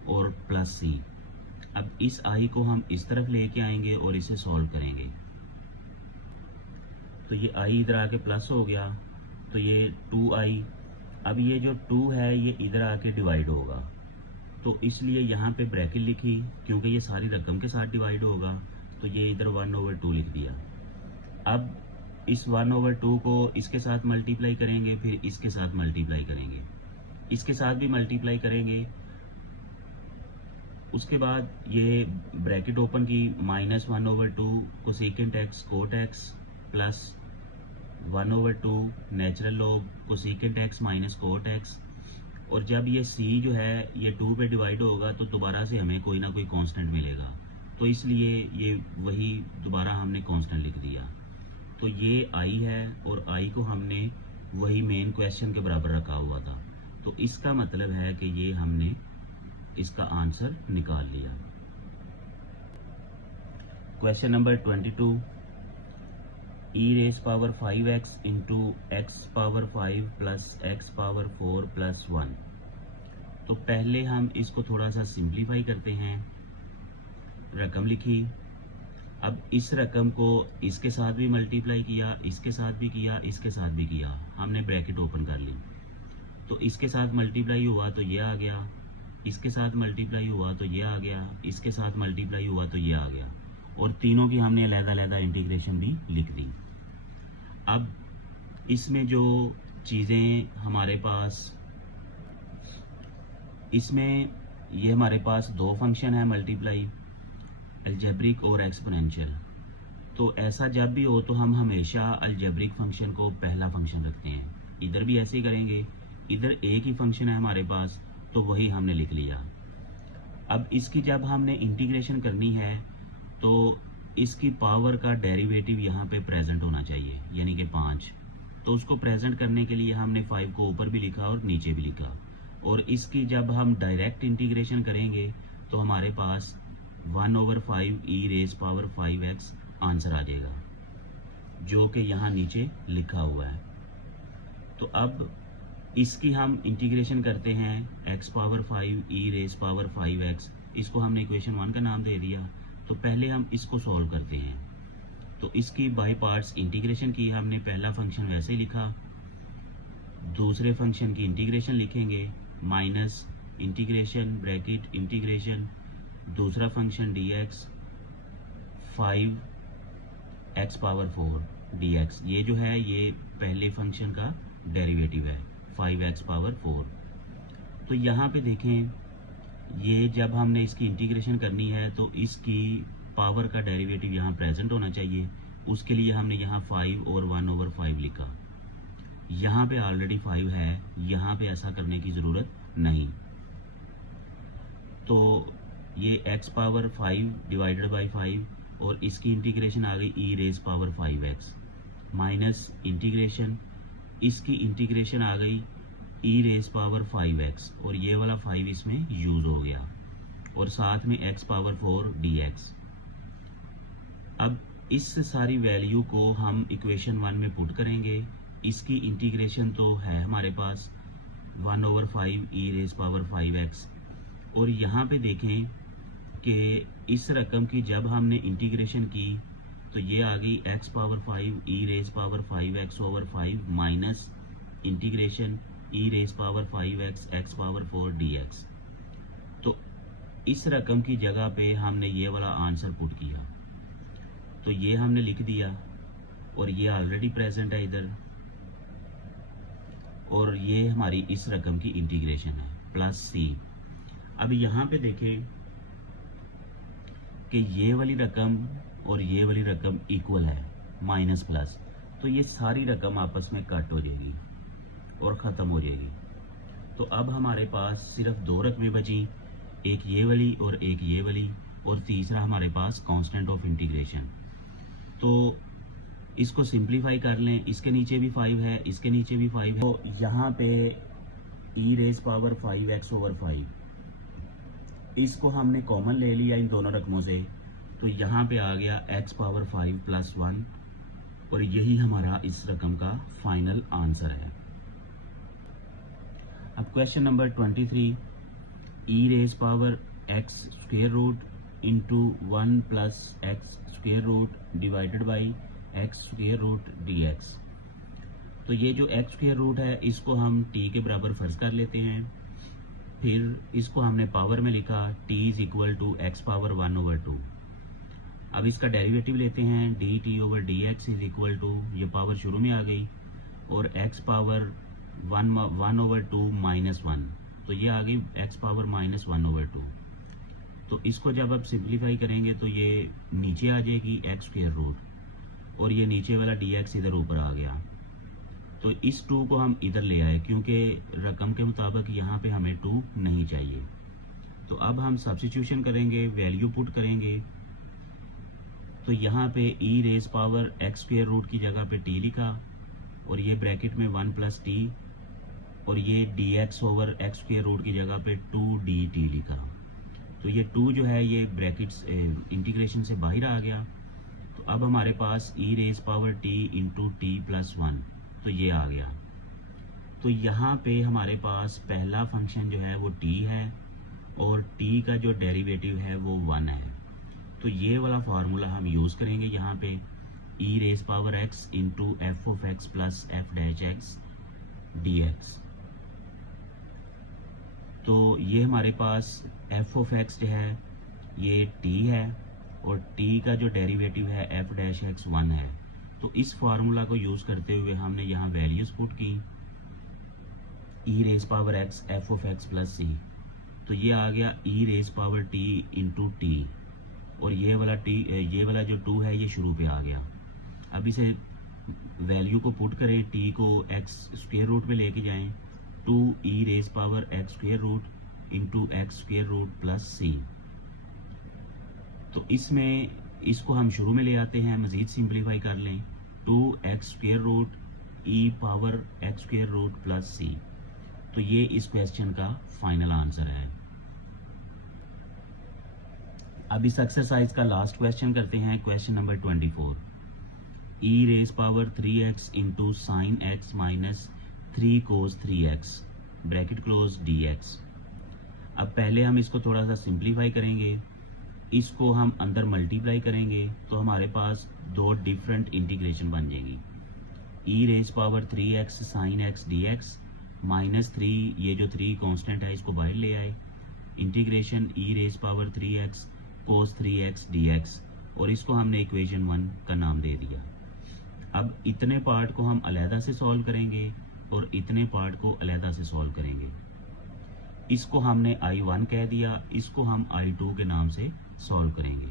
और प्लस c। अब इस i को हम इस तरफ लेके आएंगे और इसे सॉल्व करेंगे। तो ये i इधर आके प्लस हो गया, तो ये 2i। अब ये जो 2 है ये इधर आके डिवाइड होगा, तो इसलिए यहाँ पे ब्रैकेट लिखी क्योंकि ये सारी रकम के साथ डिवाइड होगा, तो ये इधर 1/2 लिख दिया। अब इस 1/2 को इसके साथ मल्टीप्लाई करेंगे, फिर इसके साथ मल्टीप्लाई करेंगे, इसके साथ भी मल्टीप्लाई करेंगे, उसके बाद ये ब्रैकेट ओपन की -1/2 cosecant x cot x plus 1/2 natural log cosecant x minus cot x. और जब ये c जो है ये 2 पे डिवाइड होगा तो दोबारा से हमें कोई ना कोई कांस्टेंट मिलेगा, तो इसलिए ये वही दोबारा हमने कांस्टेंट लिख दिया। तो ये i है और i को हमने वही मेन क्वेश्चन के बराबर रखा हुआ था, तो इसका मतलब है कि ये हमने इसका आंसर निकाल लिया। Question number 22, e⁻⁴ x into x⁴ plus x⁴ plus 1। तो पहले हम इसको थोड़ा सा सिंप्लीफाई करते हैं। रकम लिखी, अब इस रकम को इसके साथ भी मल्टीप्लाई किया, इसके साथ भी किया, इसके साथ भी किया, हमने ब्रैकेट ओपन कर ली। तो इसके साथ मल्टीप्लाई हुआ तो ये आ गया, इसके साथ मल्टीप्लाई हुआ तो ये आ गया, इसके साथ मल्टीप्लाई हुआ तो ये आ गया, और तीनों की हमने अलग-अलग इंटीग्रेशन भी लिख दी। अब इसमें जो चीज़ें हमारे पास, इसमें ये हमारे पास दो फंक्शन है मल्टीप्लाई, अलजेब्रिक और एक्सपोनेंशियल। तो ऐसा जब भी हो तो हम हमेशा अलजेब्रिक फंक्शन को पहला फंक्शन रखते हैं। इधर भी ऐसे ही करेंगे, इधर एक ही फंक्शन है हमारे पास तो वही हमने लिख लिया। अब इसकी जब हमने इंटीग्रेशन करनी है तो इसकी पावर का डेरिवेटिव यहाँ पे प्रेजेंट होना चाहिए, यानी कि 5। तो उसको प्रेजेंट करने के लिए हमने 5 को ऊपर भी लिखा और नीचे भी लिखा। और इसकी जब हम डायरेक्ट इंटीग्रेशन करेंगे तो हमारे पास 1/5 e⁻⁴x आंसर आ जाएगा, जो कि यहाँ नीचे लिखा हुआ है। तो अब इसकी हम इंटीग्रेशन करते हैं x⁴ e⁻⁴x, इसको हमने इक्वेशन 1 का नाम दे दिया। तो पहले हम इसको सॉल्व करते हैं। तो इसकी बाय पार्ट्स इंटीग्रेशन की हमने, पहला फंक्शन वैसे ही लिखा, दूसरे फंक्शन की इंटीग्रेशन लिखेंगे, माइनस इंटीग्रेशन ब्रैकेट इंटीग्रेशन दूसरा फंक्शन dx 5x⁴ dx, ये जो है ये पहले फंक्शन का डेरिवेटिव है 5x⁴। तो यहाँ पे देखें, ये जब हमने इसकी इंटीग्रेशन करनी है तो इसकी पावर का डेरिवेटिव यहाँ प्रेजेंट होना चाहिए। उसके लिए हमने यहाँ 5 और 1/5 लिखा। यहाँ पे ऑलरेडी 5 है, यहाँ पे ऐसा करने की ज़रूरत नहीं। तो ये x⁴ डिवाइडेड बाई 5 और इसकी इंटीग्रेशन आ गई e⁻⁴x माइनस इंटीग्रेशन, इसकी इंटीग्रेशन आ गई e⁻⁴x और ये वाला 5 इसमें यूज हो गया, और साथ में x⁴ dx। अब इस सारी वैल्यू को हम इक्वेशन 1 में पुट करेंगे। इसकी इंटीग्रेशन तो है हमारे पास 1/5 e⁻⁴x, और यहाँ पे देखें कि इस रकम की जब हमने इंटीग्रेशन की तो ये आ गई x⁴ e⁻⁴x/5 minus integration e⁻⁴x x⁴ dx। तो इस रकम की जगह पे हमने ये वाला आंसर पुट किया, तो ये हमने लिख दिया, और ये ऑलरेडी प्रेजेंट है इधर, और ये हमारी इस रकम की इंटीग्रेशन है प्लस c। अब यहाँ पे देखें कि ये वाली रकम और ये वाली रकम इक्वल है, माइनस प्लस, तो ये सारी रकम आपस में कट हो जाएगी और ख़त्म हो जाएगी। तो अब हमारे पास सिर्फ दो रकमें बची, एक ये वाली और एक ये वाली, और तीसरा हमारे पास कांस्टेंट ऑफ इंटीग्रेशन। तो इसको सिंप्लीफाई कर लें, इसके नीचे भी 5 है, इसके नीचे भी 5 है, तो यहाँ पे e⁻⁴x/5 इसको हमने कॉमन ले लिया इन दोनों रकमों से, तो यहाँ पे आ गया x⁴ प्लस 1, और यही हमारा इस रकम का फाइनल आंसर है। अब question number 23, e⁻x² into 1 plus x² divided by x² dx। तो ये जो x² है इसको हम t के बराबर फर्ज कर लेते हैं, फिर इसको हमने पावर में लिखा t = x⁴1/2। अब इसका डेरिवेटिव लेते हैं, dt/dx ये पावर शुरू में आ गई, और x⁴1/2 -1, तो ये आ गई x⁻⁻1/2। तो इसको जब आप सिंप्लीफाई करेंगे तो ये नीचे आ जाएगी एक्स स्क्वायर रूट, और ये नीचे वाला डी एक्स इधर ऊपर आ गया। तो इस 2 को हम इधर ले आए क्योंकि रकम के मुताबिक यहाँ पे हमें 2 नहीं चाहिए। तो अब हम सब्स्टिट्यूशन करेंगे, वैल्यू पुट करेंगे। तो यहाँ पे e raise power x square root की जगह पे टी लिखा, और ये ब्रैकेट में 1 प्लस टी, और ये d x over x square root की जगह पे 2dt लिखा। तो ये 2 जो है ये ब्रैकेट्स इंटीग्रेशन से बाहर आ गया। तो अब हमारे पास e raise power t into t plus 1, तो ये आ गया। तो यहाँ पे हमारे पास पहला फंक्शन जो है वो t है, और t का जो डेरिवेटिव है वो 1 है। तो ये वाला फार्मूला हम यूज़ करेंगे यहाँ पे, e raise power x into f of x plus f dash x d x. तो ये हमारे पास एफ ऑफ एक्स जो है ये t है, और t का जो डेरिवेटिव है एफ डैश एक्स 1 है। तो इस फार्मूला को यूज़ करते हुए हमने यहाँ वैल्यूज पुट की, e raise power x f of x plus c. तो ये आ गया e raise power t into t, और ये वाला जो 2 है ये शुरू पे आ गया। अब इसे वैल्यू को पुट करें, टी को एक्स स्क्वायर रूट पे लेके जाएं, 2 e raise power x square root into x square root plus c. तो इसमें इसको हम शुरू में ले आते हैं, मज़ीद सिंप्लीफाई कर लें, 2 x square root e power x square root plus c. तो ये इस क्वेश्चन का फाइनल आंसर है। अब इस एक्सरसाइज का लास्ट क्वेश्चन करते हैं, question number 24। E raise power 3x into sine x minus 3 cos 3x bracket close dx। अब पहले हम इसको थोड़ा सा सिंप्लीफाई करेंगे, इसको हम अंदर मल्टीप्लाई करेंगे तो हमारे पास 2 डिफरेंट इंटीग्रेशन बन जाएंगी। E raise power 3x sine x dx minus 3, ये जो 3 कांस्टेंट है इसको बाहर ले आए, integration e raise power 3x cos 3x dx, और इसको हमने इक्वेशन 1 का नाम दे दिया। अब इतने पार्ट को हम अलहदा से सॉल्व करेंगे और इतने पार्ट को अलहदा से सॉल्व करेंगे। इसको हमने I1 कह दिया, इसको हम I2 के नाम से सॉल्व करेंगे।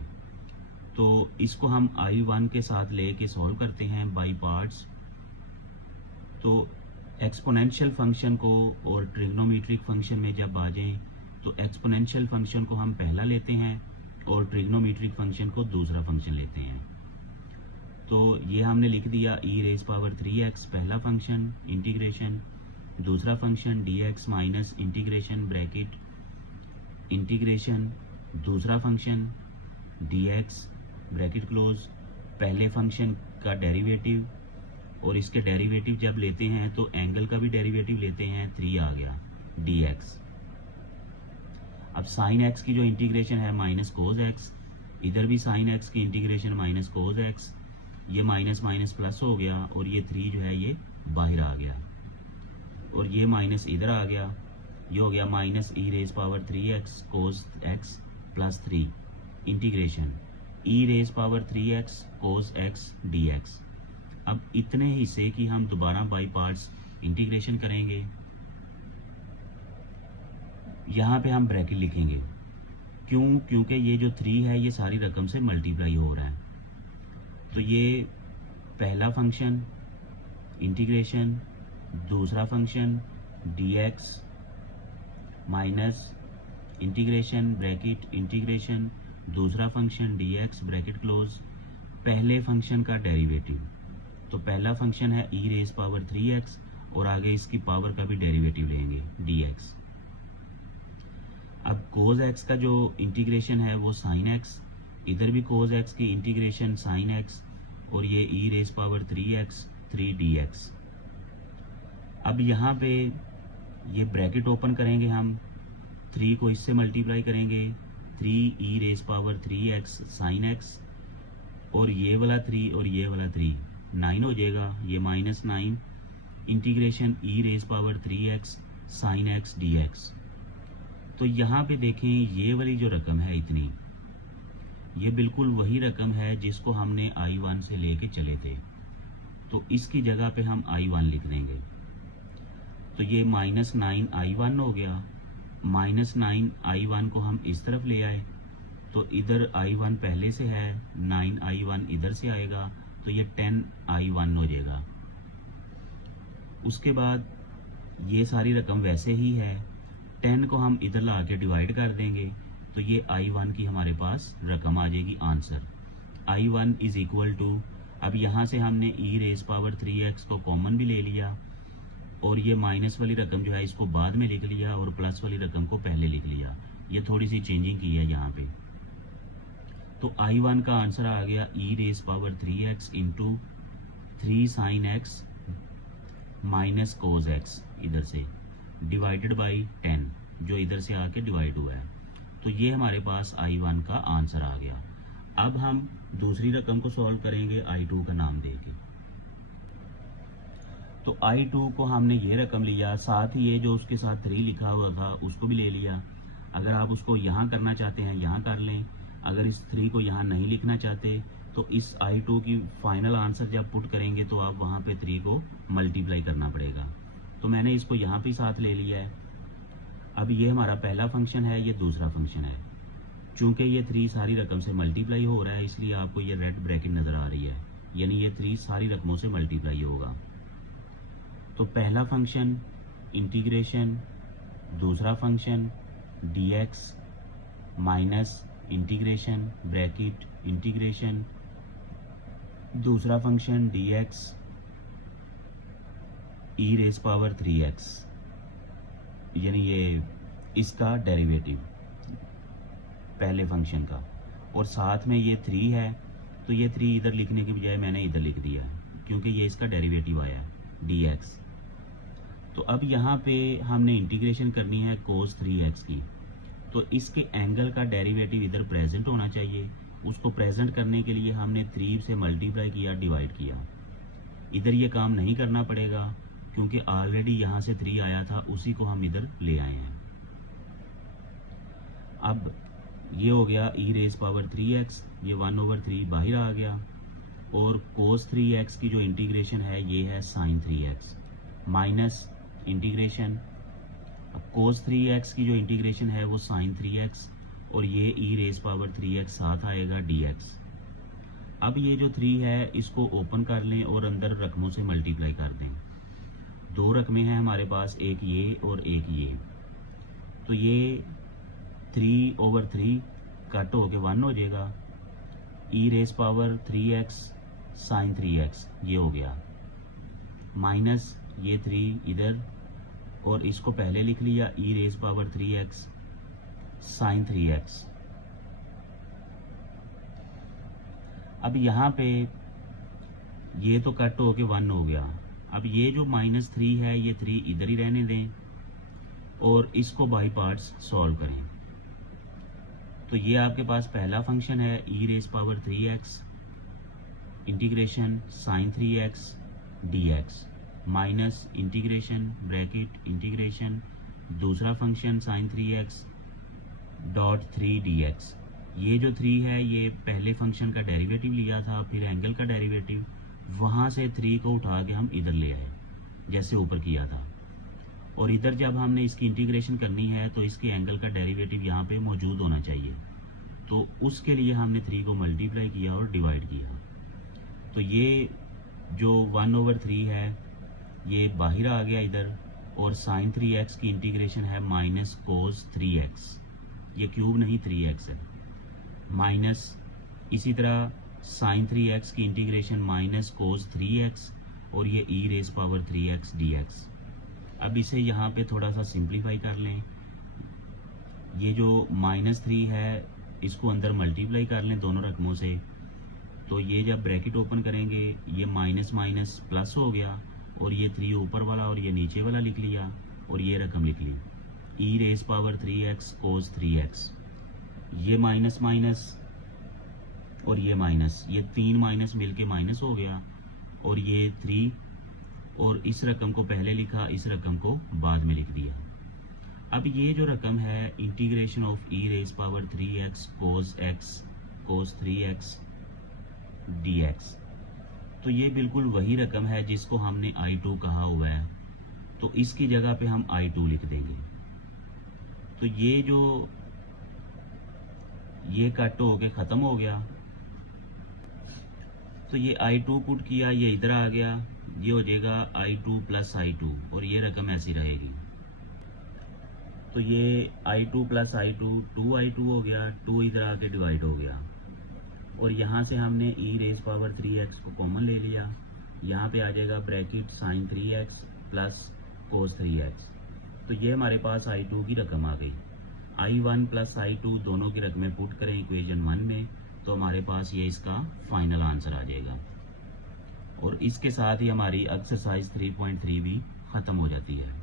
तो इसको हम I1 के साथ लेके सॉल्व करते हैं बाय पार्ट्स। तो एक्सपोनेंशियल फंक्शन को और ट्रिग्नोमेट्रिक फंक्शन में जब आ जाएं तो एक्सपोनेंशियल फंक्शन को हम पहला लेते हैं और ट्रिग्नोमेट्रिक फंक्शन को दूसरा फंक्शन लेते हैं। तो ये हमने लिख दिया ई रेज पावर 3x पहला फंक्शन इंटीग्रेशन, दूसरा function dx minus integration bracket integration दूसरा फंक्शन dx ब्रैकेट क्लोज, पहले फंक्शन का डेरिवेटिव, और इसके डेरिवेटिव जब लेते हैं तो एंगल का भी डेरिवेटिव लेते हैं, 3 आ गया dx। अब साइन एक्स की जो इंटीग्रेशन है माइनस कोज एक्स, इधर भी साइन एक्स की इंटीग्रेशन माइनस कोज एक्स, ये माइनस माइनस प्लस हो गया और ये 3 जो है ये बाहर आ गया, और ये माइनस इधर आ गया, ये हो गया minus e raise power 3x cos x plus 3 integration e raise power 3x cos x dx। अब इतने हिस्से की हम दोबारा बाई पार्ट्स इंटीग्रेशन करेंगे। यहाँ पे हम ब्रैकेट लिखेंगे, क्योंकि ये जो 3 है ये सारी रकम से मल्टीप्लाई हो रहा है। तो ये पहला फंक्शन इंटीग्रेशन, दूसरा function dx minus integration bracket integration दूसरा फंक्शन dx ब्रैकेट क्लोज, पहले फंक्शन का डेरिवेटिव। तो पहला फंक्शन है ई रेज पावर 3x और आगे इसकी पावर का भी डेरिवेटिव लेंगे dx। अब कोज एक्स का जो इंटीग्रेशन है वो साइन एक्स, इधर भी कोज एक्स की इंटीग्रेशन साइन एक्स, और ये ई रेज पावर 3x 3 dx। अब यहाँ पे ये ब्रैकेट ओपन करेंगे, हम 3 को इससे मल्टीप्लाई करेंगे, 3 e raise power 3x sine x, और ये वाला 3 और ये वाला 3 9 हो जाएगा, ये minus 9 integration e raise power 3x sine x dx। तो यहाँ पे देखें ये वाली जो रकम है इतनी, ये बिल्कुल वही रकम है जिसको हमने I1 से लेके चले थे, तो इसकी जगह पे हम I1 लिख देंगे। तो ये माइनस 9 I1 हो गया, माइनस 9 I1 को हम इस तरफ ले आए तो इधर I1 पहले से है, 9I1 इधर से आएगा, तो ये 10I1 हो जाएगा। उसके बाद ये सारी रकम वैसे ही है, 10 को हम इधर ला के डिवाइड कर देंगे, तो ये I1 की हमारे पास रकम आ जाएगी answer. I1 is equal to, अब यहाँ से हमने e⁻3x को कॉमन भी ले लिया, और ये माइनस वाली रकम जो है इसको बाद में लिख लिया, और प्लस वाली रकम को पहले लिख लिया। ये थोड़ी सी चेंजिंग की है यहाँ पे। तो I1 का आंसर आ गया e⁻3x into 3 sin x minus cos x, इधर से डिवाइडेड बाई 10, जो इधर से आके डिवाइड हुआ है। तो ये हमारे पास I1 का आंसर आ गया। अब हम दूसरी रकम को सॉल्व करेंगे I2 का नाम देके। तो I2 को हमने ये रकम लिया, साथ ही ये जो उसके साथ 3 लिखा हुआ था उसको भी ले लिया। अगर आप उसको यहाँ करना चाहते हैं यहाँ कर लें, अगर इस 3 को यहाँ नहीं लिखना चाहते तो इस I2 की फाइनल आंसर जब पुट करेंगे तो आप वहाँ पे 3 को मल्टीप्लाई करना पड़ेगा। तो मैंने इसको यहाँ पे साथ ले लिया है। अब ये हमारा पहला फंक्शन है, ये दूसरा फंक्शन है। चूंकि ये 3 सारी रकम से मल्टीप्लाई हो रहा है, इसलिए आपको ये रेड ब्रैकेट नज़र आ रही है, यानी ये 3 सारी रकमों से मल्टीप्लाई होगा। तो पहला फंक्शन इंटीग्रेशन, दूसरा function dx minus integration bracket integration, दूसरा फंक्शन dx e⁻3x, यानी ये इसका डेरिवेटिव पहले फंक्शन का, और साथ में ये 3 है, तो ये 3 इधर लिखने के बजाय मैंने इधर लिख दिया है क्योंकि ये इसका डेरिवेटिव आया dx। तो अब यहाँ पे हमने इंटीग्रेशन करनी है cos 3x की, तो इसके एंगल का डेरिवेटिव इधर प्रेजेंट होना चाहिए। उसको प्रेजेंट करने के लिए हमने 3 से मल्टीप्लाई किया, डिवाइड किया। इधर ये काम नहीं करना पड़ेगा क्योंकि ऑलरेडी यहाँ से 3 आया था, उसी को हम इधर ले आए हैं। अब ये हो गया e⁻3x, ये 1/3 बाहर आ गया, और cos 3x की जो इंटीग्रेशन है ये है sin 3x माइनस इंटीग्रेशन, अब cos 3x की जो इंटीग्रेशन है वो sin 3x, और ये e⁻3x साथ आएगा dx। अब ये जो 3 है इसको ओपन कर लें और अंदर रकमों से मल्टीप्लाई कर दें। 2 रकमें हैं हमारे पास, एक ये और एक ये, तो ये 3/3 कट होके 1 हो जाएगा, e⁻3x sin 3x ये हो गया, माइनस ये 3 इधर, और इसको पहले लिख लिया e⁻3x sin 3x। अब यहाँ पे ये तो कट होके 1 हो गया। अब ये जो -3 है ये 3 इधर ही रहने दें और इसको बाई पार्ट्स सॉल्व करें। तो ये आपके पास पहला फंक्शन है e⁻3x integration sin 3x dx minus integration bracket integration, दूसरा function sin 3x dot 3 dx। ये जो 3 है ये पहले फंक्शन का डेरिवेटिव लिया था, फिर एंगल का डेरिवेटिव, वहाँ से 3 को उठा के हम इधर ले आए जैसे ऊपर किया था, और इधर जब हमने इसकी इंटीग्रेशन करनी है तो इसके एंगल का डेरिवेटिव यहाँ पे मौजूद होना चाहिए। तो उसके लिए हमने 3 को मल्टीप्लाई किया और डिवाइड किया। तो ये जो 1/3 है ये बाहर आ गया इधर, और sin 3x की इंटीग्रेशन है माइनस cos 3x, ये क्यूब नहीं 3x है, माइनस इसी तरह sin 3x की इंटीग्रेशन माइनस cos 3x, और ये e⁻3x dx। अब इसे यहाँ पे थोड़ा सा सिंप्लीफाई कर लें। ये जो -3 है इसको अंदर मल्टीप्लाई कर लें दोनों रकमों से, तो ये जब ब्रैकेट ओपन करेंगे ये माइनस माइनस प्लस हो गया, और ये 3 ऊपर वाला और ये नीचे वाला लिख लिया, और ये रकम लिख ली e⁻3x cos 3x, ये माइनस माइनस और ये माइनस, ये 3 माइनस मिलके माइनस हो गया, और ये 3, और इस रकम को पहले लिखा, इस रकम को बाद में लिख दिया। अब ये जो रकम है integration of e⁻3x cos 3x dx, तो ये बिल्कुल वही रकम है जिसको हमने I2 कहा हुआ है, तो इसकी जगह पे हम I2 लिख देंगे। तो ये जो ये कट हो के ख़त्म हो गया। तो ये I2 पुट किया, ये इधर आ गया, ये हो जाएगा I2 प्लस I2 और ये रकम ऐसी रहेगी। तो ये I2 प्लस I2 2I2 हो गया, 2 इधर आके डिवाइड हो गया और यहाँ से हमने e⁻³ को कॉमन ले लिया। यहाँ पे आ जाएगा bracket sign 3x plus cos 3x। तो ये हमारे पास I2 की रकम आ गई। I1 प्लस I2 दोनों की रकमें पुट करें इक्वेशन 1 में, तो हमारे पास ये इसका फाइनल आंसर आ जाएगा। और इसके साथ ही हमारी एक्सरसाइज 3.3 भी ख़त्म हो जाती है।